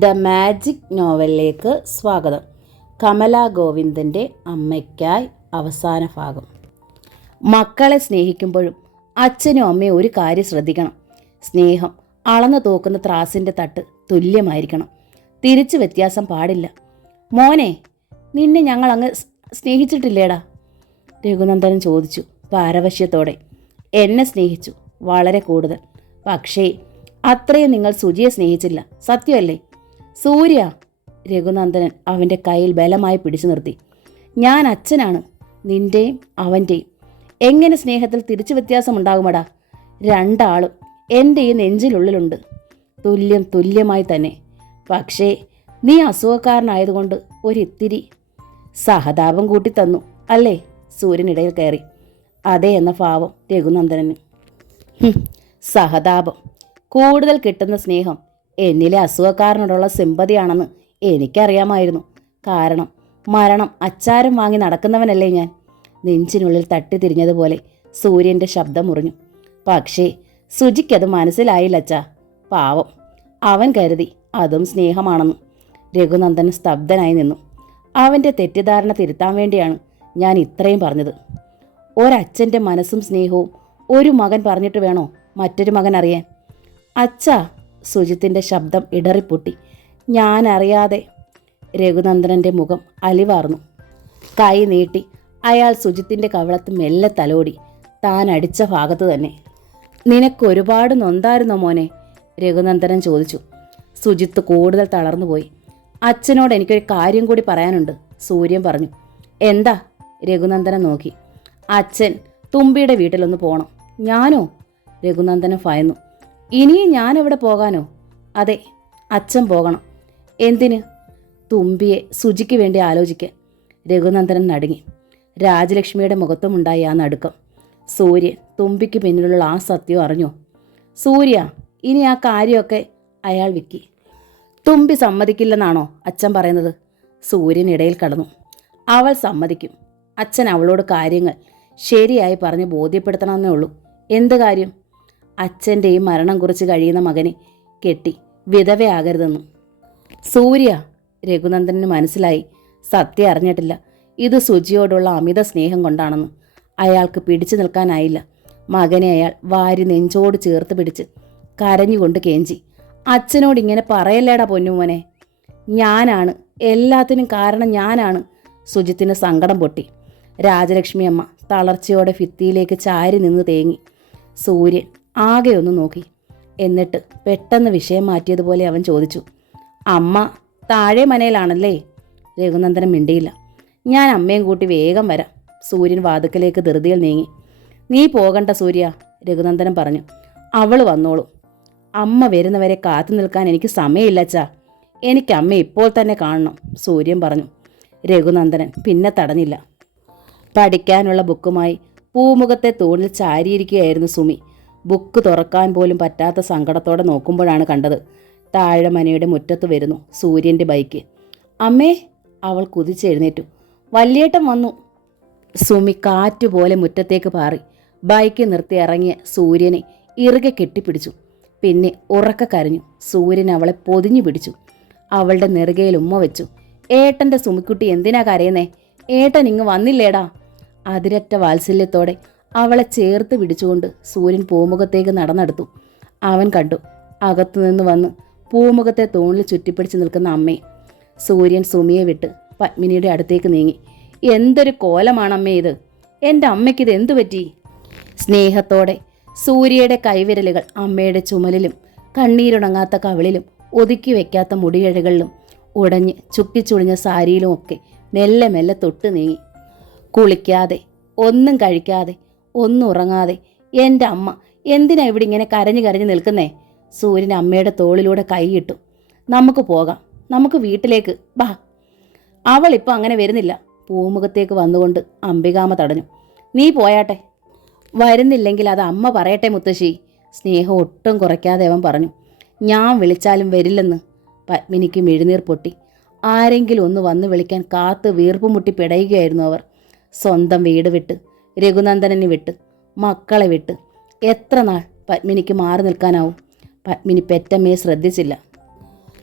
The magic നോവലിലേക്ക് സ്വാഗതം. കമല ഗോവിന്ദൻ്റെ അമ്മയ്ക്കായി അവസാന ഭാഗം. മക്കളെ സ്നേഹിക്കുമ്പോഴും അച്ഛനും അമ്മയും ഒരു കാര്യം ശ്രദ്ധിക്കണം. സ്നേഹം അളന്നു തൂക്കുന്ന ത്രാസിൻ്റെ തട്ട് തുല്യമായിരിക്കണം. തിരിച്ചു വ്യത്യാസം പാടില്ല. മോനെ, നിന്നെ ഞങ്ങൾ അങ്ങ് സ്നേഹിച്ചിട്ടില്ലേടാ? രഘുനന്ദനൻ ചോദിച്ചു പാരവശ്യത്തോടെ. എന്നെ സ്നേഹിച്ചു, വളരെ കൂടുതൽ. പക്ഷേ അത്രയും നിങ്ങൾ സുജിയെ സ്നേഹിച്ചില്ല, സത്യമല്ലേ? സൂര്യ, രഘുനന്ദനൻ അവൻ്റെ കയ്യിൽ ബലമായി പിടിച്ചു നിർത്തി. ഞാൻ അച്ഛനാണ്, നിൻ്റെയും അവൻ്റെയും. എങ്ങനെ സ്നേഹത്തിൽ തിരിച്ചു വ്യത്യാസമുണ്ടാകുമടാ? രണ്ടാളും എൻ്റെ ഈ നെഞ്ചിലുള്ളിലുണ്ട്, തുല്യമായി തന്നെ. പക്ഷേ നീ അസുഖക്കാരനായതുകൊണ്ട് ഒരിത്തിരി സഹതാപം കൂട്ടിത്തന്നു അല്ലേ? സൂര്യനിടയിൽ കയറി. അതെ എന്ന ഭാവം രഘുനന്ദനന്. സഹതാപം. കൂടുതൽ കിട്ടുന്ന സ്നേഹം എന്നിലെ അസുഖക്കാരനോടുള്ള സിമ്പതിയാണെന്ന് എനിക്കറിയാമായിരുന്നു. കാരണം മരണം അച്ചാരം വാങ്ങി നടക്കുന്നവനല്ലേ ഞാൻ. നെഞ്ചിനുള്ളിൽ തട്ടിത്തിരിഞ്ഞതുപോലെ സൂര്യൻ്റെ ശബ്ദം മുറിഞ്ഞു. പക്ഷേ സുജിക്കത് മനസ്സിലായില്ലച്ചാ. പാവം, അവൻ കരുതി അതും സ്നേഹമാണെന്ന്. രഘുനന്ദൻ സ്തബ്ധനായി നിന്നു. അവൻ്റെ തെറ്റിദ്ധാരണ തിരുത്താൻ വേണ്ടിയാണ് ഞാൻ ഇത്രയും പറഞ്ഞത്. ഒരച്ഛൻ്റെ മനസ്സും സ്നേഹവും ഒരു മകൻ പറഞ്ഞിട്ട് വേണോ മറ്റൊരു മകൻ അറിയാൻ? അച്ഛാ, സുജിത്തിൻ്റെ ശബ്ദം ഇടറിപ്പൊട്ടി. ഞാൻ അറിയാതെ. രഘുനന്ദനൻ്റെ മുഖം അലിവാർന്നു. കൈ നീട്ടി അയാൾ സുജിത്തിൻ്റെ കവിളത്ത് മെല്ലെ തലോടി. താൻ അടിച്ച ഭാഗത്ത് തന്നെ. നിനക്കൊരുപാട് നൊന്തായിരുന്നോ മോനെ? രഘുനന്ദനൻ ചോദിച്ചു. സുജിത്ത് കൂടുതൽ തളർന്നുപോയി. അച്ഛനോട് എനിക്കൊരു കാര്യം കൂടി പറയാനുണ്ട്, സൂര്യൻ പറഞ്ഞു. എന്താ? രഘുനന്ദനൻ നോക്കി. അച്ഛൻ തുമ്പിയുടെ വീട്ടിലൊന്ന് പോകണം. ഞാനോ? രഘുനന്ദനൻ ഭയന്നു. ഇനിയും ഞാൻ എവിടെ പോകാനോ? അതെ, അച്ഛൻ പോകണം. എന്തിന്? തുമ്പിയെ സുജിക്ക് വേണ്ടി ആലോചിക്കാൻ. രഘുനന്ദനൻ നടുങ്ങി. രാജലക്ഷ്മിയുടെ മുഖത്തുമുണ്ടായി ആ നടുക്കം. സൂര്യൻ തുമ്പിക്ക് പിന്നിലുള്ള ആ സത്യം അറിഞ്ഞോ? സൂര്യ, ഇനി ആ കാര്യമൊക്കെ അയാൾ വിക്കി. തുമ്പി സമ്മതിക്കില്ലെന്നാണോ അച്ഛൻ പറയുന്നത്? സൂര്യൻ ഇടയിൽ കടന്നു. അവൾ സമ്മതിക്കും. അച്ഛൻ അവളോട് കാര്യങ്ങൾ ശരിയായി പറഞ്ഞ് ബോധ്യപ്പെടുത്തണമെന്നേ ഉള്ളൂ. എന്ത് കാര്യം? അച്ഛൻ്റെയും മരണം കുറിച്ച് കഴിയുന്ന മകനെ കെട്ടി വിധവയാകരുതെന്ന്. സൂര്യ, രഘുനന്ദനന് മനസ്സിലായി. സത്യം അറിഞ്ഞിട്ടില്ല. ഇത് സുജിയോടുള്ള അമിത സ്നേഹം കൊണ്ടാണെന്ന്. അയാൾക്ക് പിടിച്ചു നിൽക്കാനായില്ല. മകനെ അയാൾ വാരി നെഞ്ചോട് ചേർത്ത് പിടിച്ച് കരഞ്ഞുകൊണ്ട് കേഞ്ചി. അച്ഛനോട് ഇങ്ങനെ പറയല്ലേടാ പൊന്നുമോനെ. ഞാനാണ് എല്ലാത്തിനും കാരണം, ഞാനാണ്. സുജിത്തിന് സങ്കടം പൊട്ടി. രാജലക്ഷ്മി അമ്മ തളർച്ചയോടെ ഭിത്തിയിലേക്ക് ചാരി നിന്ന് തേങ്ങി. സൂര്യൻ ആകെ ഒന്ന് നോക്കി. എന്നിട്ട് പെട്ടെന്ന് വിഷയം മാറ്റിയതുപോലെ അവൻ ചോദിച്ചു, അമ്മ താഴെ മനയിലാണല്ലേ? രഘുനന്ദനൻ മിണ്ടിയില്ല. ഞാൻ അമ്മയും കൂട്ടി വേഗം വരാം. സൂര്യൻ വാതുക്കലേക്ക് ധൃതിയിൽ നീങ്ങി. നീ പോകണ്ട സൂര്യ, രഘുനന്ദനൻ പറഞ്ഞു. അവൾ വന്നോളൂ. അമ്മ വരുന്നവരെ കാത്തു നിൽക്കാൻ എനിക്ക് സമയമില്ലച്ചാ. എനിക്ക് അമ്മ ഇപ്പോൾ തന്നെ കാണണം, സൂര്യൻ പറഞ്ഞു. രഘുനന്ദനൻ പിന്നെ തടഞ്ഞില്ല. പഠിക്കാനുള്ള ബുക്കുമായി പൂമുഖത്തെ തൂണിൽ ചാരിയിരിക്കുകയായിരുന്നു സുമി. ബുക്ക് തുറക്കാൻ പോലും പറ്റാത്ത സങ്കടത്തോടെ നോക്കുമ്പോഴാണ് കണ്ടത്, താഴെ മനയുടെ മുറ്റത്ത് വരുന്നു സൂര്യൻ്റെ ബൈക്ക്. അമ്മേ, അവൾ കുതിച്ചെഴുന്നേറ്റു. വല്യേട്ടൻ വന്നു. സുമി കാറ്റുപോലെ മുറ്റത്തേക്ക് പാറി. ബൈക്ക് നിർത്തി ഇറങ്ങിയ സൂര്യനെ ഇറുകെ കെട്ടിപ്പിടിച്ചു. പിന്നെ ഉറക്ക കരഞ്ഞു. സൂര്യൻ അവളെ പൊതിഞ്ഞു പിടിച്ചു. അവളുടെ നെറുകയിൽ ഉമ്മ വെച്ചു. ഏട്ടൻ്റെ സുമിക്കുട്ടി എന്തിനാ കരയുന്നേ? ഏട്ടൻ ഇങ്ങ് വന്നില്ലേടാ? അതിരറ്റ വാത്സല്യത്തോടെ അവളെ ചേർത്ത് പിടിച്ചുകൊണ്ട് സൂര്യൻ പൂമുഖത്തേക്ക് നടന്നെടുത്തു. അവൻ കണ്ടു അകത്തുനിന്ന് വന്ന് പൂമുഖത്തെ തൂണിൽ ചുറ്റിപ്പിടിച്ച് നിൽക്കുന്ന അമ്മയെ. സൂര്യൻ സുമിയെ വിട്ട് പത്മിനിയുടെ അടുത്തേക്ക് നീങ്ങി. എന്തൊരു കോലമാണമ്മേ ഇത്! എൻ്റെ അമ്മയ്ക്കിത് എന്തു പറ്റി? സ്നേഹത്തോടെ സൂര്യയുടെ കൈവിരലുകൾ അമ്മയുടെ ചുമലിലും കണ്ണീരുണങ്ങാത്ത കവിളിലും ഒതുക്കി വയ്ക്കാത്ത മുടിയഴകളിലും ഉടഞ്ഞ് ചുക്കിച്ചുളിഞ്ഞ സാരിയിലും ഒക്കെ മെല്ലെ മെല്ലെ തൊട്ട് നീങ്ങി. കുളിക്കാതെ, ഒന്നും കഴിക്കാതെ, ഒന്നും ഉറങ്ങാതെ എൻ്റെ അമ്മ എന്തിനാ ഇവിടെ ഇങ്ങനെ കരഞ്ഞു കരഞ്ഞു നിൽക്കുന്നേ? സൂര്യൻ അമ്മയുടെ തോളിലൂടെ കൈയിട്ടു. നമുക്ക് പോകാം, നമുക്ക് വീട്ടിലേക്ക് ബാ. അവളിപ്പോൾ അങ്ങനെ വരുന്നില്ല. പൂമുഖത്തേക്ക് വന്നുകൊണ്ട് അംബികാമ്മ തടഞ്ഞു. നീ പോയാട്ടെ. വരുന്നില്ലെങ്കിൽ അത് അമ്മ പറയട്ടെ മുത്തശ്ശി. സ്നേഹം ഒട്ടും കുറയ്ക്കാതെ അവൻ പറഞ്ഞു. ഞാൻ വിളിച്ചാലും വരില്ലെന്ന്. പത്മിനിക്ക് മിഴുനീർ പൊട്ടി. ആരെങ്കിലും ഒന്ന് വന്ന് വിളിക്കാൻ കാത്ത് വീർപ്പുമുട്ടി പിടയുകയായിരുന്നു അവർ. സ്വന്തം വീട് വിട്ട്, രഘുനന്ദനനെ വിട്ട്, മക്കളെ വിട്ട് എത്ര നാൾ പത്മിനിക്ക് മാറി നിൽക്കാനാവും? പത്മിനി പെറ്റമ്മയെ ശ്രദ്ധിച്ചില്ല.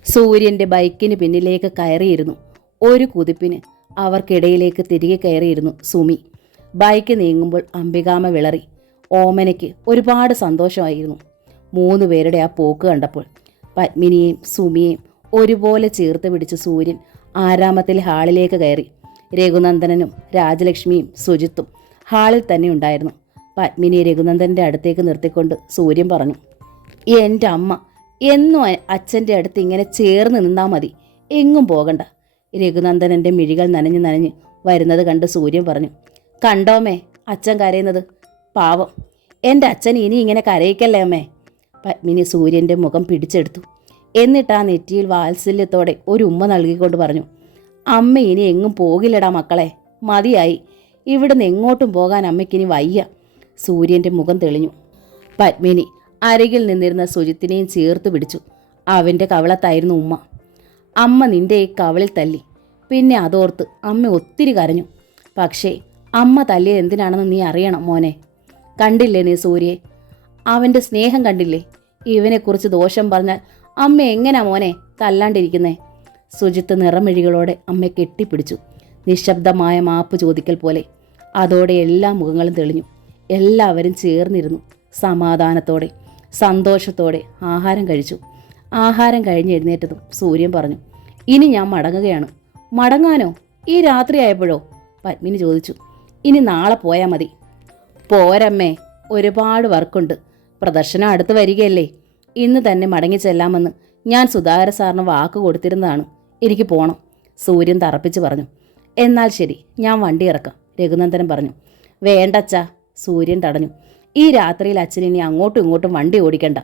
സൂര്യൻ്റെ ബൈക്കിന് പിന്നിലേക്ക് കയറിയിരുന്നു. ഒരു കുതിപ്പിന് അവർക്കിടയിലേക്ക് തിരികെ കയറിയിരുന്നു സുമി. ബൈക്ക് നീങ്ങുമ്പോൾ അംബികാമ വിളറി. ഓമനയ്ക്ക് ഒരുപാട് സന്തോഷമായിരുന്നു. 3 പേരുടെ ആ പോക്ക് കണ്ടപ്പോൾ. പത്മിനിയെയും സുമിയെയും ഒരുപോലെ ചേർത്ത് പിടിച്ച് സൂര്യൻ ആരാമത്തിലെ ഹാളിലേക്ക് കയറി. രഘുനന്ദനനും രാജലക്ഷ്മിയും സുജിത്തും ഹാളിൽ തന്നെ ഉണ്ടായിരുന്നു. പത്മിനിയെ രഘുനന്ദൻ്റെ അടുത്തേക്ക് നിർത്തിക്കൊണ്ട് സൂര്യൻ പറഞ്ഞു, എൻ്റെ അമ്മ എന്നും അച്ഛൻ്റെ അടുത്ത് ഇങ്ങനെ ചേർന്ന് നിന്നാൽ മതി, എങ്ങും പോകണ്ട. രഘുനന്ദനൻ്റെ മിഴികൾ നനഞ്ഞ് നനഞ്ഞ് വരുന്നത് കണ്ട് സൂര്യൻ പറഞ്ഞു, കണ്ടോമേ അച്ഛൻ കരയുന്നത്, പാവം എൻ്റെ അച്ഛൻ ഇനി ഇങ്ങനെ കരയിക്കല്ലേ അമ്മേ. പത്മിനി സൂര്യൻ്റെ മുഖം പിടിച്ചെടുത്തു. എന്നിട്ട് ആ നെറ്റിയിൽ വാത്സല്യത്തോടെ ഒരു ഉമ്മ നൽകിക്കൊണ്ട് പറഞ്ഞു, അമ്മ ഇനി എങ്ങും പോകില്ലടാ മക്കളെ, മതിയായി. ഇവിടുന്ന് എങ്ങോട്ടും പോകാൻ അമ്മയ്ക്കിനി വയ്യ. സൂര്യൻ്റെ മുഖം തെളിഞ്ഞു. പത്മിനി അരികിൽ നിന്നിരുന്ന സുജിത്തിനെയും ചേർത്ത് പിടിച്ചു. അവൻ്റെ കവളത്തായിരുന്നു ഉമ്മ. അമ്മ നിന്റെ ഈ കവളിൽ തല്ലി. പിന്നെ അതോർത്ത് അമ്മ ഒത്തിരി കരഞ്ഞു. പക്ഷേ അമ്മ തല്ലിയത് എന്തിനാണെന്ന് നീ അറിയണം മോനെ. കണ്ടില്ലേ നീ സൂര്യയെ? അവൻ്റെ സ്നേഹം കണ്ടില്ലേ? ഇവനെക്കുറിച്ച് ദോഷം പറഞ്ഞാൽ അമ്മ എങ്ങനാ മോനെ തല്ലാണ്ടിരിക്കുന്നേ? സുജിത്ത് നിറമിഴികളോടെ അമ്മയെ കെട്ടിപ്പിടിച്ചു. നിശബ്ദമായ മാപ്പ് ചോദിക്കൽ പോലെ. അതോടെ എല്ലാ മുഖങ്ങളും തെളിഞ്ഞു. എല്ലാവരും ചേർന്നിരുന്നു. സമാധാനത്തോടെ സന്തോഷത്തോടെ ആഹാരം കഴിച്ചു. ആഹാരം കഴിഞ്ഞ് എഴുന്നേറ്റതും സൂര്യൻ പറഞ്ഞു, ഇനി ഞാൻ മടങ്ങുകയാണ്. മടങ്ങാനോ? ഈ രാത്രിയായപ്പോഴോ? പത്മിനി ചോദിച്ചു. ഇനി നാളെ പോയാൽ മതി. പോരമ്മേ, ഒരുപാട് വർക്കുണ്ട്. പ്രദർശനം അടുത്ത് വരികയല്ലേ. ഇന്ന് തന്നെ മടങ്ങി ചെല്ലാമെന്ന് ഞാൻ സുധാകര സാറിന് വാക്ക് കൊടുത്തിരുന്നതാണ്. എനിക്ക് പോകണം. സൂര്യൻ തറപ്പിച്ച് പറഞ്ഞു. എന്നാൽ ശരി, ഞാൻ വണ്ടി ഇറക്കാം, രഘുനന്ദനൻ പറഞ്ഞു. വേണ്ടച്ചാ, സൂര്യൻ തടഞ്ഞു. ഈ രാത്രിയിൽ അച്ഛൻ ഇനി അങ്ങോട്ടും ഇങ്ങോട്ടും വണ്ടി ഓടിക്കണ്ട.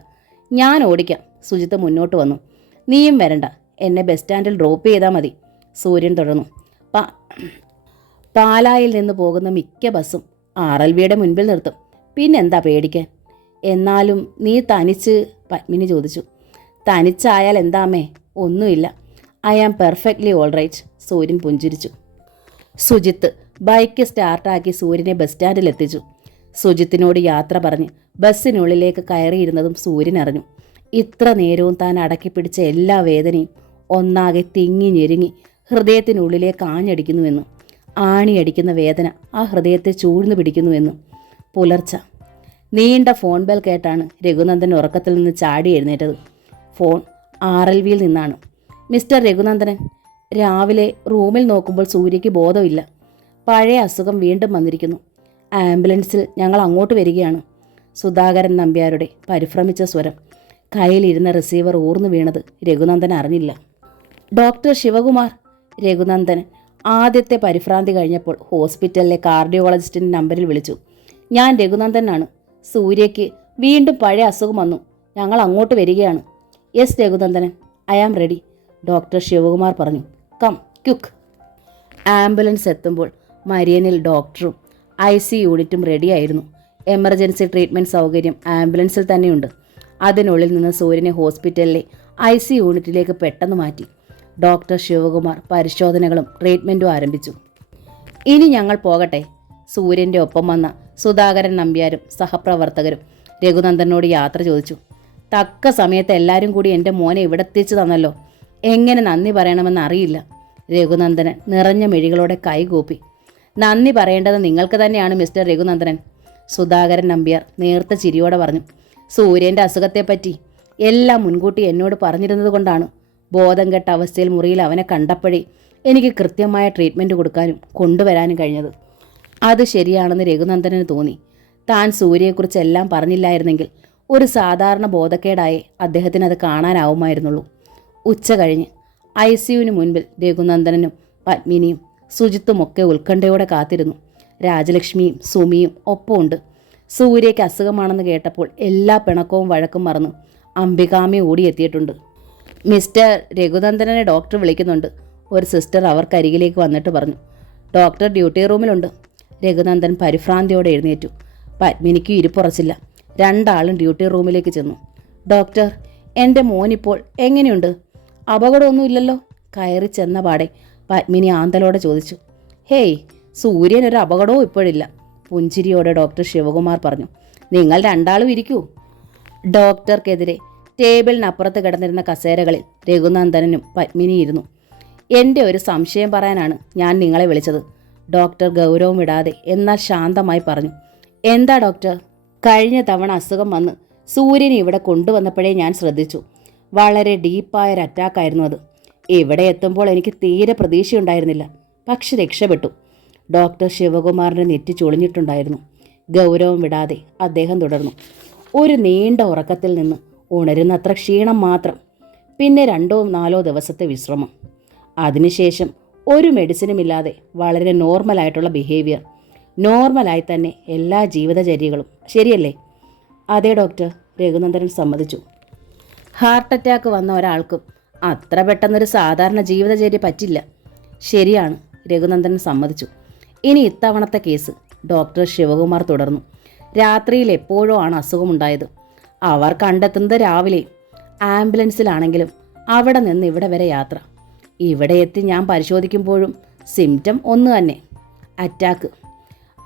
ഞാൻ ഓടിക്കാം. സുജിത്ത് മുന്നോട്ട് വന്നു. നീയും വരണ്ട, എന്നെ ബസ് സ്റ്റാൻഡിൽ ഡ്രോപ്പ് ചെയ്താൽ മതി. സൂര്യൻ തുടർന്നു. പാലായിൽ നിന്ന് പോകുന്ന മിക്ക ബസ്സും RLVയുടെ മുൻപിൽ നിർത്തും. പിന്നെന്താ പേടിക്കാൻ? എന്നാലും നീ തനിച്ച്? പത്മിനി ചോദിച്ചു. തനിച്ചായാൽ എന്താമേ? ഒന്നുമില്ല. I am perfectly all right. Suryan പുഞ്ചിരിച്ചു. സുജിത്ത് ബൈക്ക് സ്റ്റാർട്ടാക്കി സൂര്യനെ ബസ് സ്റ്റാൻഡിൽ എത്തിച്ചു. സുജിത്തിനോട് യാത്ര പറഞ്ഞ് ബസ്സിനുള്ളിലേക്ക് കയറിയിരുന്നതും സൂര്യൻ അറിഞ്ഞു. ഇത്ര നേരവും താൻ അടക്കിപ്പിടിച്ച എല്ലാ വേദനയും ഒന്നാകെ തിങ്ങി ഞെരുങ്ങി ഹൃദയത്തിനുള്ളിലേക്ക് ആഞ്ഞടിക്കുന്നുവെന്ന്. ആണിയടിക്കുന്ന വേദന ആ ഹൃദയത്തെ ചൂഴ്ന്നു പിടിക്കുന്നുവെന്ന്. പുലർച്ച. നീണ്ട ഫോൺ ബെൽ കേട്ടാണ് രഘുനന്ദൻ ഉറക്കത്തിൽ നിന്ന് ചാടി എഴുന്നേറ്റത്. ഫോൺ RLVയിൽ നിന്നാണ്. മിസ്റ്റർ രഘുനന്ദനൻ. രാവിലെ റൂമിൽ നോക്കുമ്പോൾ സൂര്യയ്ക്ക് ബോധമില്ല. പഴയ അസുഖം വീണ്ടും വന്നിരിക്കുന്നു. ആംബുലൻസിൽ ഞങ്ങൾ അങ്ങോട്ട് വരികയാണ്. സുധാകരൻ നമ്പ്യാരുടെ പരിഭ്രമിച്ച സ്വരം. കയ്യിലിരുന്ന റിസീവർ ഊർന്നു വീണത് രഘുനന്ദൻ അറിഞ്ഞില്ല. ഡോക്ടർ ശിവകുമാർ. രഘുനന്ദൻ ആദ്യത്തെ പരിഭ്രാന്തി കഴിഞ്ഞപ്പോൾ ഹോസ്പിറ്റലിലെ കാർഡിയോളജിസ്റ്റിൻ്റെ നമ്പറിൽ വിളിച്ചു. ഞാൻ രഘുനന്ദനാണ്. സൂര്യയ്ക്ക് വീണ്ടും പഴയ അസുഖം വന്നു. ഞങ്ങൾ അങ്ങോട്ട് വരികയാണ്. Yes Raghunandanan, I am ready, doctor Sivakumar പറഞ്ഞു. Come quick. ആംബുലൻസ് എത്തുമ്പോൾ മരിയനിൽ ഡോക്ടറും IC യൂണിറ്റും റെഡിയായിരുന്നു. എമർജൻസി ട്രീറ്റ്മെൻറ്റ് സൗകര്യം ആംബുലൻസിൽ തന്നെയുണ്ട്. അതിനുള്ളിൽ നിന്ന് സൂര്യനെ ഹോസ്പിറ്റലിലെ IC യൂണിറ്റിലേക്ക് പെട്ടെന്ന് മാറ്റി. ഡോക്ടർ ശിവകുമാർ പരിശോധനകളും ട്രീറ്റ്മെൻറ്റും ആരംഭിച്ചു. ഇനി ഞങ്ങൾ പോകട്ടെ. സൂര്യൻ്റെ ഒപ്പം വന്ന സുധാകരൻ നമ്പ്യാരും സഹപ്രവർത്തകരും രഘുനന്ദനോട് യാത്ര ചോദിച്ചു. തക്ക സമയത്ത് എല്ലാവരും കൂടി എൻ്റെ മോനെ ഇവിടെ എത്തിച്ചു തന്നല്ലോ. എങ്ങനെ നന്ദി പറയണമെന്ന് അറിയില്ല. രഘുനന്ദനൻ നിറഞ്ഞ മിഴികളോടെ കൈകൂപ്പി. നന്ദി പറയേണ്ടത് നിങ്ങൾക്ക് തന്നെയാണ് മിസ്റ്റർ രഘുനന്ദനൻ. സുധാകരൻ നമ്പ്യാർ നേർത്ത ചിരിയോടെ പറഞ്ഞു. സൂര്യൻ്റെ അസുഖത്തെപ്പറ്റി എല്ലാം മുൻകൂട്ടി എന്നോട് പറഞ്ഞിരുന്നത് കൊണ്ടാണ് ബോധം കെട്ട അവസ്ഥയിൽ മുറിയിൽ അവനെ കണ്ടപ്പോഴേ എനിക്ക് കൃത്യമായ ട്രീറ്റ്മെൻറ്റ് കൊടുക്കാനും കൊണ്ടുവരാനും കഴിഞ്ഞത്. അത് ശരിയാണെന്ന് രഘുനന്ദനന് തോന്നി. താൻ സൂര്യയെക്കുറിച്ച് എല്ലാം പറഞ്ഞില്ലായിരുന്നെങ്കിൽ ഒരു സാധാരണ ബോധക്കേടായി അദ്ദേഹത്തിന് അത് കാണാനാവുമായിരുന്നുള്ളൂ. ഉച്ച കഴിഞ്ഞ് ICUവിന് മുൻപിൽ രഘുനന്ദനനും പത്മിനിയും സുജിത്തുമൊക്കെ ഉത്കണ്ഠയോടെ കാത്തിരുന്നു. രാജലക്ഷ്മിയും സുമിയും ഒപ്പമുണ്ട്. സൂര്യയ്ക്ക് അസുഖമാണെന്ന് കേട്ടപ്പോൾ എല്ലാ പിണക്കവും വഴക്കും മറന്ന് അംബികാമി ഓടിയെത്തിയിട്ടുണ്ട്. മിസ്റ്റർ രഘുനന്ദനനെ ഡോക്ടർ വിളിക്കുന്നുണ്ട്. ഒരു സിസ്റ്റർ അവർക്കരികിലേക്ക് വന്നിട്ട് പറഞ്ഞു. ഡോക്ടർ ഡ്യൂട്ടി റൂമിലുണ്ട്. രഘുനന്ദൻ പരിഭ്രാന്തിയോടെ എഴുന്നേറ്റു. പത്മിനിക്ക് ഇരിപ്പുറച്ചില്ല. രണ്ടാളും ഡ്യൂട്ടി റൂമിലേക്ക് ചെന്നു. ഡോക്ടർ, എൻ്റെ മോനിപ്പോൾ എങ്ങനെയുണ്ട്? അപകടമൊന്നുമില്ലല്ലോ? കയറി ചെന്ന പാടെ പത്മിനി ആന്തലോടെ ചോദിച്ചു. ഹേയ്, സൂര്യനൊരു അപകടവും ഇപ്പോഴില്ല, പുഞ്ചിരിയോടെ ഡോക്ടർ ശിവകുമാർ പറഞ്ഞു. നിങ്ങൾ രണ്ടാളും ഇരിക്കൂ. ഡോക്ടർക്കെതിരെ ടേബിളിനപ്പുറത്ത് കിടന്നിരുന്ന കസേരകളിൽ രഘുനന്ദനനും പത്മിനിയിരുന്നു. എൻ്റെ ഒരു സംശയം പറയാനാണ് ഞാൻ നിങ്ങളെ വിളിച്ചത്, ഡോക്ടർ ഗൗരവം വിടാതെ എന്നാൽ ശാന്തമായി പറഞ്ഞു. എന്താ ഡോക്ടർ? കഴിഞ്ഞ തവണ അസുഖം വന്ന് സൂര്യനെ ഇവിടെ കൊണ്ടുവന്നപ്പോഴേ ഞാൻ ശ്രദ്ധിച്ചു. വളരെ ഡീപ്പായൊരു അറ്റാക്കായിരുന്നു അത്. ഇവിടെ എത്തുമ്പോൾ എനിക്ക് തീരെ പ്രതീക്ഷയുണ്ടായിരുന്നില്ല. പക്ഷെ രക്ഷപ്പെട്ടു. ഡോക്ടർ ശിവകുമാറിൻ്റെ നെറ്റി ചുളിഞ്ഞിട്ടുണ്ടായിരുന്നു. ഗൗരവം വിടാതെ അദ്ദേഹം തുടർന്നു. ഒരു നീണ്ട ഉറക്കത്തിൽ നിന്ന് ഉണരുന്നത്ര ക്ഷീണം മാത്രം. പിന്നെ 2-4 ദിവസത്തെ വിശ്രമം. അതിനുശേഷം ഒരു മെഡിസിനുമില്ലാതെ വളരെ നോർമലായിട്ടുള്ള ബിഹേവിയർ. നോർമലായി തന്നെ എല്ലാ ജീവിതചര്യകളും. ശരിയല്ലേ? അതെ ഡോക്ടർ, രഘുനന്ദനൻ സമ്മതിച്ചു. ഹാർട്ട് അറ്റാക്ക് വന്ന ഒരാൾക്കും അത്ര പെട്ടെന്നൊരു സാധാരണ ജീവിതചര്യ പറ്റില്ല. ശരിയാണ്, രഘുനന്ദനൻ സമ്മതിച്ചു. ഇനി ഇത്തവണത്തെ കേസ്, ഡോക്ടർ ശിവകുമാർ തുടർന്നു. രാത്രിയിൽ എപ്പോഴോ ആണ് അസുഖമുണ്ടായത്. അവർ കണ്ടെത്തുന്നത് രാവിലെ. ആംബുലൻസിലാണെങ്കിലും അവിടെ നിന്ന് ഇവിടെ വരെ യാത്ര. ഇവിടെ എത്തി ഞാൻ പരിശോധിക്കുമ്പോഴും സിംറ്റം ഒന്ന് തന്നെ, അറ്റാക്ക്.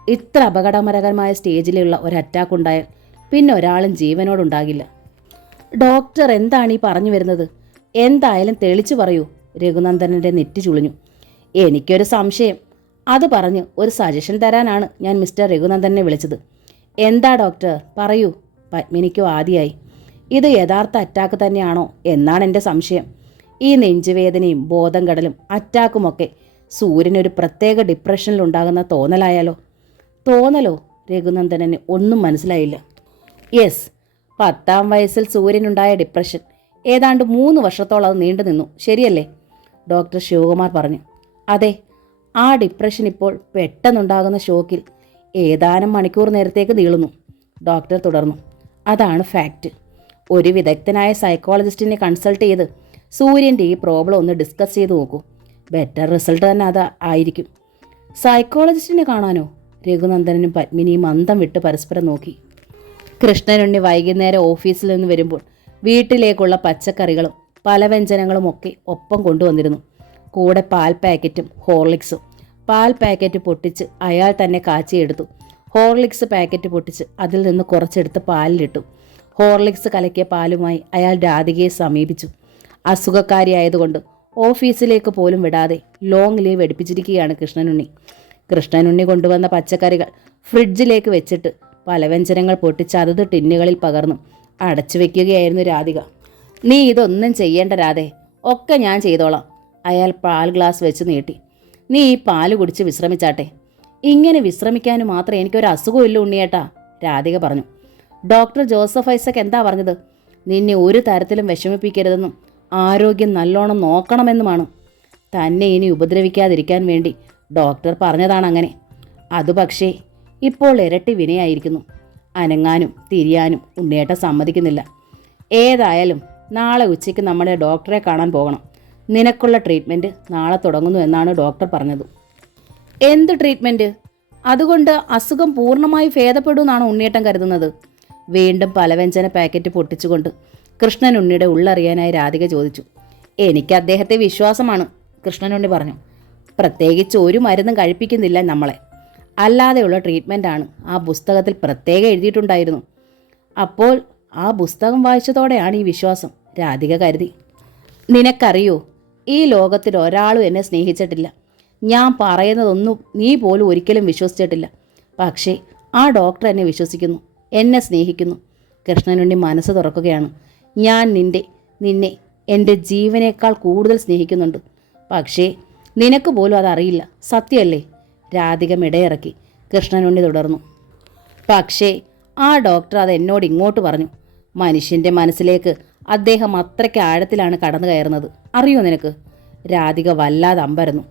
ഇത്ര അപകടകരമായ സ്റ്റേജിലുള്ള ഒരു അറ്റാക്ക് ഉണ്ടായാൽ പിന്നെ ഒരാളും ജീവനോടുണ്ടാകില്ല. ഡോക്ടർ എന്താണ് ഈ പറഞ്ഞു വരുന്നത്? എന്തായാലും തെളിച്ചു പറയൂ. രഘുനന്ദനൻ്റെ നെറ്റി ചുളിഞ്ഞു. എനിക്കൊരു സംശയം. അത് പറഞ്ഞ് ഒരു സജഷൻ തരാനാണ് ഞാൻ മിസ്റ്റർ രഘുനന്ദനെ വിളിച്ചത്. എന്താ ഡോക്ടർ, പറയൂ. പത്മിനിക്കോ ആദ്യമായി. ഇത് യഥാർത്ഥ അറ്റാക്ക് തന്നെയാണോ എന്നാണ് എൻ്റെ സംശയം. ഈ നെഞ്ചുവേദനയും ബോധം കടലും അറ്റാക്കുമൊക്കെ സൂര്യനൊരു പ്രത്യേക ഡിപ്രഷനിലുണ്ടാകുന്ന തോന്നലായാലോ? തോന്നലോ? രഘുനന്ദനന് ഒന്നും മനസ്സിലായില്ല. യെസ്, 10ാം വയസ്സിൽ സൂര്യനുണ്ടായ ഡിപ്രഷൻ ഏതാണ്ട് 3 വർഷത്തോളം അത് നീണ്ടു നിന്നു. ശരിയല്ലേ? ഡോക്ടർ ശിവകുമാർ പറഞ്ഞു. അതെ, ആ ഡിപ്രഷൻ ഇപ്പോൾ പെട്ടെന്നുണ്ടാകുന്ന ഷോക്കിൽ ഏതാനും മണിക്കൂർ നേരത്തേക്ക് നീളുന്നു. ഡോക്ടർ തുടർന്നു. അതാണ് ഫാക്റ്റ്. ഒരു വിദഗ്ധനായ സൈക്കോളജിസ്റ്റിനെ കൺസൾട്ട് ചെയ്ത് സൂര്യൻ്റെ ഈ പ്രോബ്ലം ഒന്ന് ഡിസ്കസ് ചെയ്ത് നോക്കൂ. ബെറ്റർ റിസൾട്ട് തന്നെ അത് ആയിരിക്കും. സൈക്കോളജിസ്റ്റിനെ കാണാനോ? രഘുനന്ദനനും പത്മിനിയും അന്തം വിട്ട് പരസ്പരം നോക്കി. കൃഷ്ണനുണ്ണി വൈകുന്നേരം ഓഫീസിൽ നിന്ന് വരുമ്പോൾ വീട്ടിലേക്കുള്ള പച്ചക്കറികളും പലവ്യഞ്ജനങ്ങളും ഒക്കെ ഒപ്പം കൊണ്ടുവന്നിരുന്നു. കൂടെ പാൽ പാക്കറ്റും ഹോർലിക്സും. പാൽ പാക്കറ്റ് പൊട്ടിച്ച് അയാൾ തന്നെ കാച്ചിയെടുത്തു. ഹോർലിക്സ് പാക്കറ്റ് പൊട്ടിച്ച് അതിൽ നിന്ന് കുറച്ചെടുത്ത് പാലിലിട്ടു. ഹോർലിക്സ് കലക്കിയ പാലുമായി അയാൾ രാധികയെ സമീപിച്ചു. അസുഖക്കാരിയായതുകൊണ്ട് ഓഫീസിലേക്ക് പോലും വിടാതെ ലോങ് ലീവ് എടുപ്പിച്ചിരിക്കുകയാണ് കൃഷ്ണനുണ്ണി. കൃഷ്ണനുണ്ണി കൊണ്ടുവന്ന പച്ചക്കറികൾ ഫ്രിഡ്ജിലേക്ക് വെച്ചിട്ട് പലവ്യഞ്ജനങ്ങൾ പൊട്ടിച്ച് അതത് ടിന്നുകളിൽ പകർന്നു അടച്ചു വെക്കുകയായിരുന്നു രാധിക. നീ ഇതൊന്നും ചെയ്യേണ്ട രാധേ, ഒക്കെ ഞാൻ ചെയ്തോളാം. അയാൾ പാൽ ഗ്ലാസ് വെച്ച് നീട്ടി. നീ ഈ പാല് കുടിച്ച് വിശ്രമിച്ചാട്ടെ. ഇങ്ങനെ വിശ്രമിക്കാനും മാത്രം എനിക്കൊരു അസുഖമില്ല ഉണ്ണിയേട്ടാ, രാധിക പറഞ്ഞു. ഡോക്ടർ ജോസഫ് ഐസക് എന്താ പറഞ്ഞത്? നിന്നെ ഒരു തരത്തിലും വിഷമിപ്പിക്കരുതെന്നും ആരോഗ്യം നല്ലോണം നോക്കണമെന്നുമാണ്. തന്നെ ഇനി ഉപദ്രവിക്കാതിരിക്കാൻ വേണ്ടി ഡോക്ടർ പറഞ്ഞതാണ് അങ്ങനെ. അത് പക്ഷേ ഇപ്പോൾ ഇരട്ടി വിനയായിരിക്കുന്നു. അനങ്ങാനും തിരിയാനും ഉണ്ണിയേട്ട സമ്മതിക്കുന്നില്ല. ഏതായാലും നാളെ ഉച്ചയ്ക്ക് നമ്മുടെ ഡോക്ടറെ കാണാൻ പോകണം. നിനക്കുള്ള ട്രീറ്റ്മെൻറ്റ് നാളെ തുടങ്ങുന്നു എന്നാണ് ഡോക്ടർ പറഞ്ഞത്. എന്ത് ട്രീറ്റ്മെൻറ്റ്? അതുകൊണ്ട് അസുഖം പൂർണ്ണമായി ഭേദപ്പെടുമെന്നാണ് ഉണ്ണിയേട്ടൻ കരുതുന്നത്? വീണ്ടും പലവ്യഞ്ജന പാക്കറ്റ് പൊട്ടിച്ചുകൊണ്ട് കൃഷ്ണനുണ്ണിയുടെ ഉള്ളറിയാനായി രാധിക ചോദിച്ചു. എനിക്ക് അദ്ദേഹത്തെ വിശ്വാസമാണ്, കൃഷ്ണനുണ്ണി പറഞ്ഞു. പ്രത്യേകിച്ച് ഒരു മരുന്നും കഴിപ്പിക്കുന്നില്ല നമ്മളെ. അല്ലാതെയുള്ള ട്രീറ്റ്മെൻറ്റാണ് ആ പുസ്തകത്തിൽ പ്രത്യേകം എഴുതിയിട്ടുണ്ടായിരുന്നു. അപ്പോൾ ആ പുസ്തകം വായിച്ചതോടെയാണ് ഈ വിശ്വാസം, രാധിക കരുതി. നിനക്കറിയോ, ഈ ലോകത്തിൽ ഒരാളും എന്നെ സ്നേഹിച്ചിട്ടില്ല. ഞാൻ പറയുന്നതൊന്നും നീ പോലും ഒരിക്കലും വിശ്വസിച്ചിട്ടില്ല. പക്ഷേ ആ ഡോക്ടർ എന്നെ വിശ്വസിക്കുന്നു, എന്നെ സ്നേഹിക്കുന്നു. കൃഷ്ണനുണ്ണി മനസ്സ് തുറക്കുകയാണ്. ഞാൻ നിന്നെ എൻ്റെ ജീവനേക്കാൾ കൂടുതൽ സ്നേഹിക്കുന്നുണ്ട്. പക്ഷേ നിനക്ക് പോലും അതറിയില്ല, സത്യമല്ലേ? രാധിക മിടയിറക്കി. കൃഷ്ണനുണ്ണി തുടർന്നു. പക്ഷേ ആ ഡോക്ടർ അത് എന്നോട് ഇങ്ങോട്ട് പറഞ്ഞു. മനുഷ്യൻ്റെ മനസ്സിലേക്ക് അദ്ദേഹം അത്രയ്ക്ക് ആഴത്തിലാണ് കടന്നു കയറുന്നത്, അറിയോ നിനക്ക്? രാധിക വല്ലാതെ അമ്പരന്നു.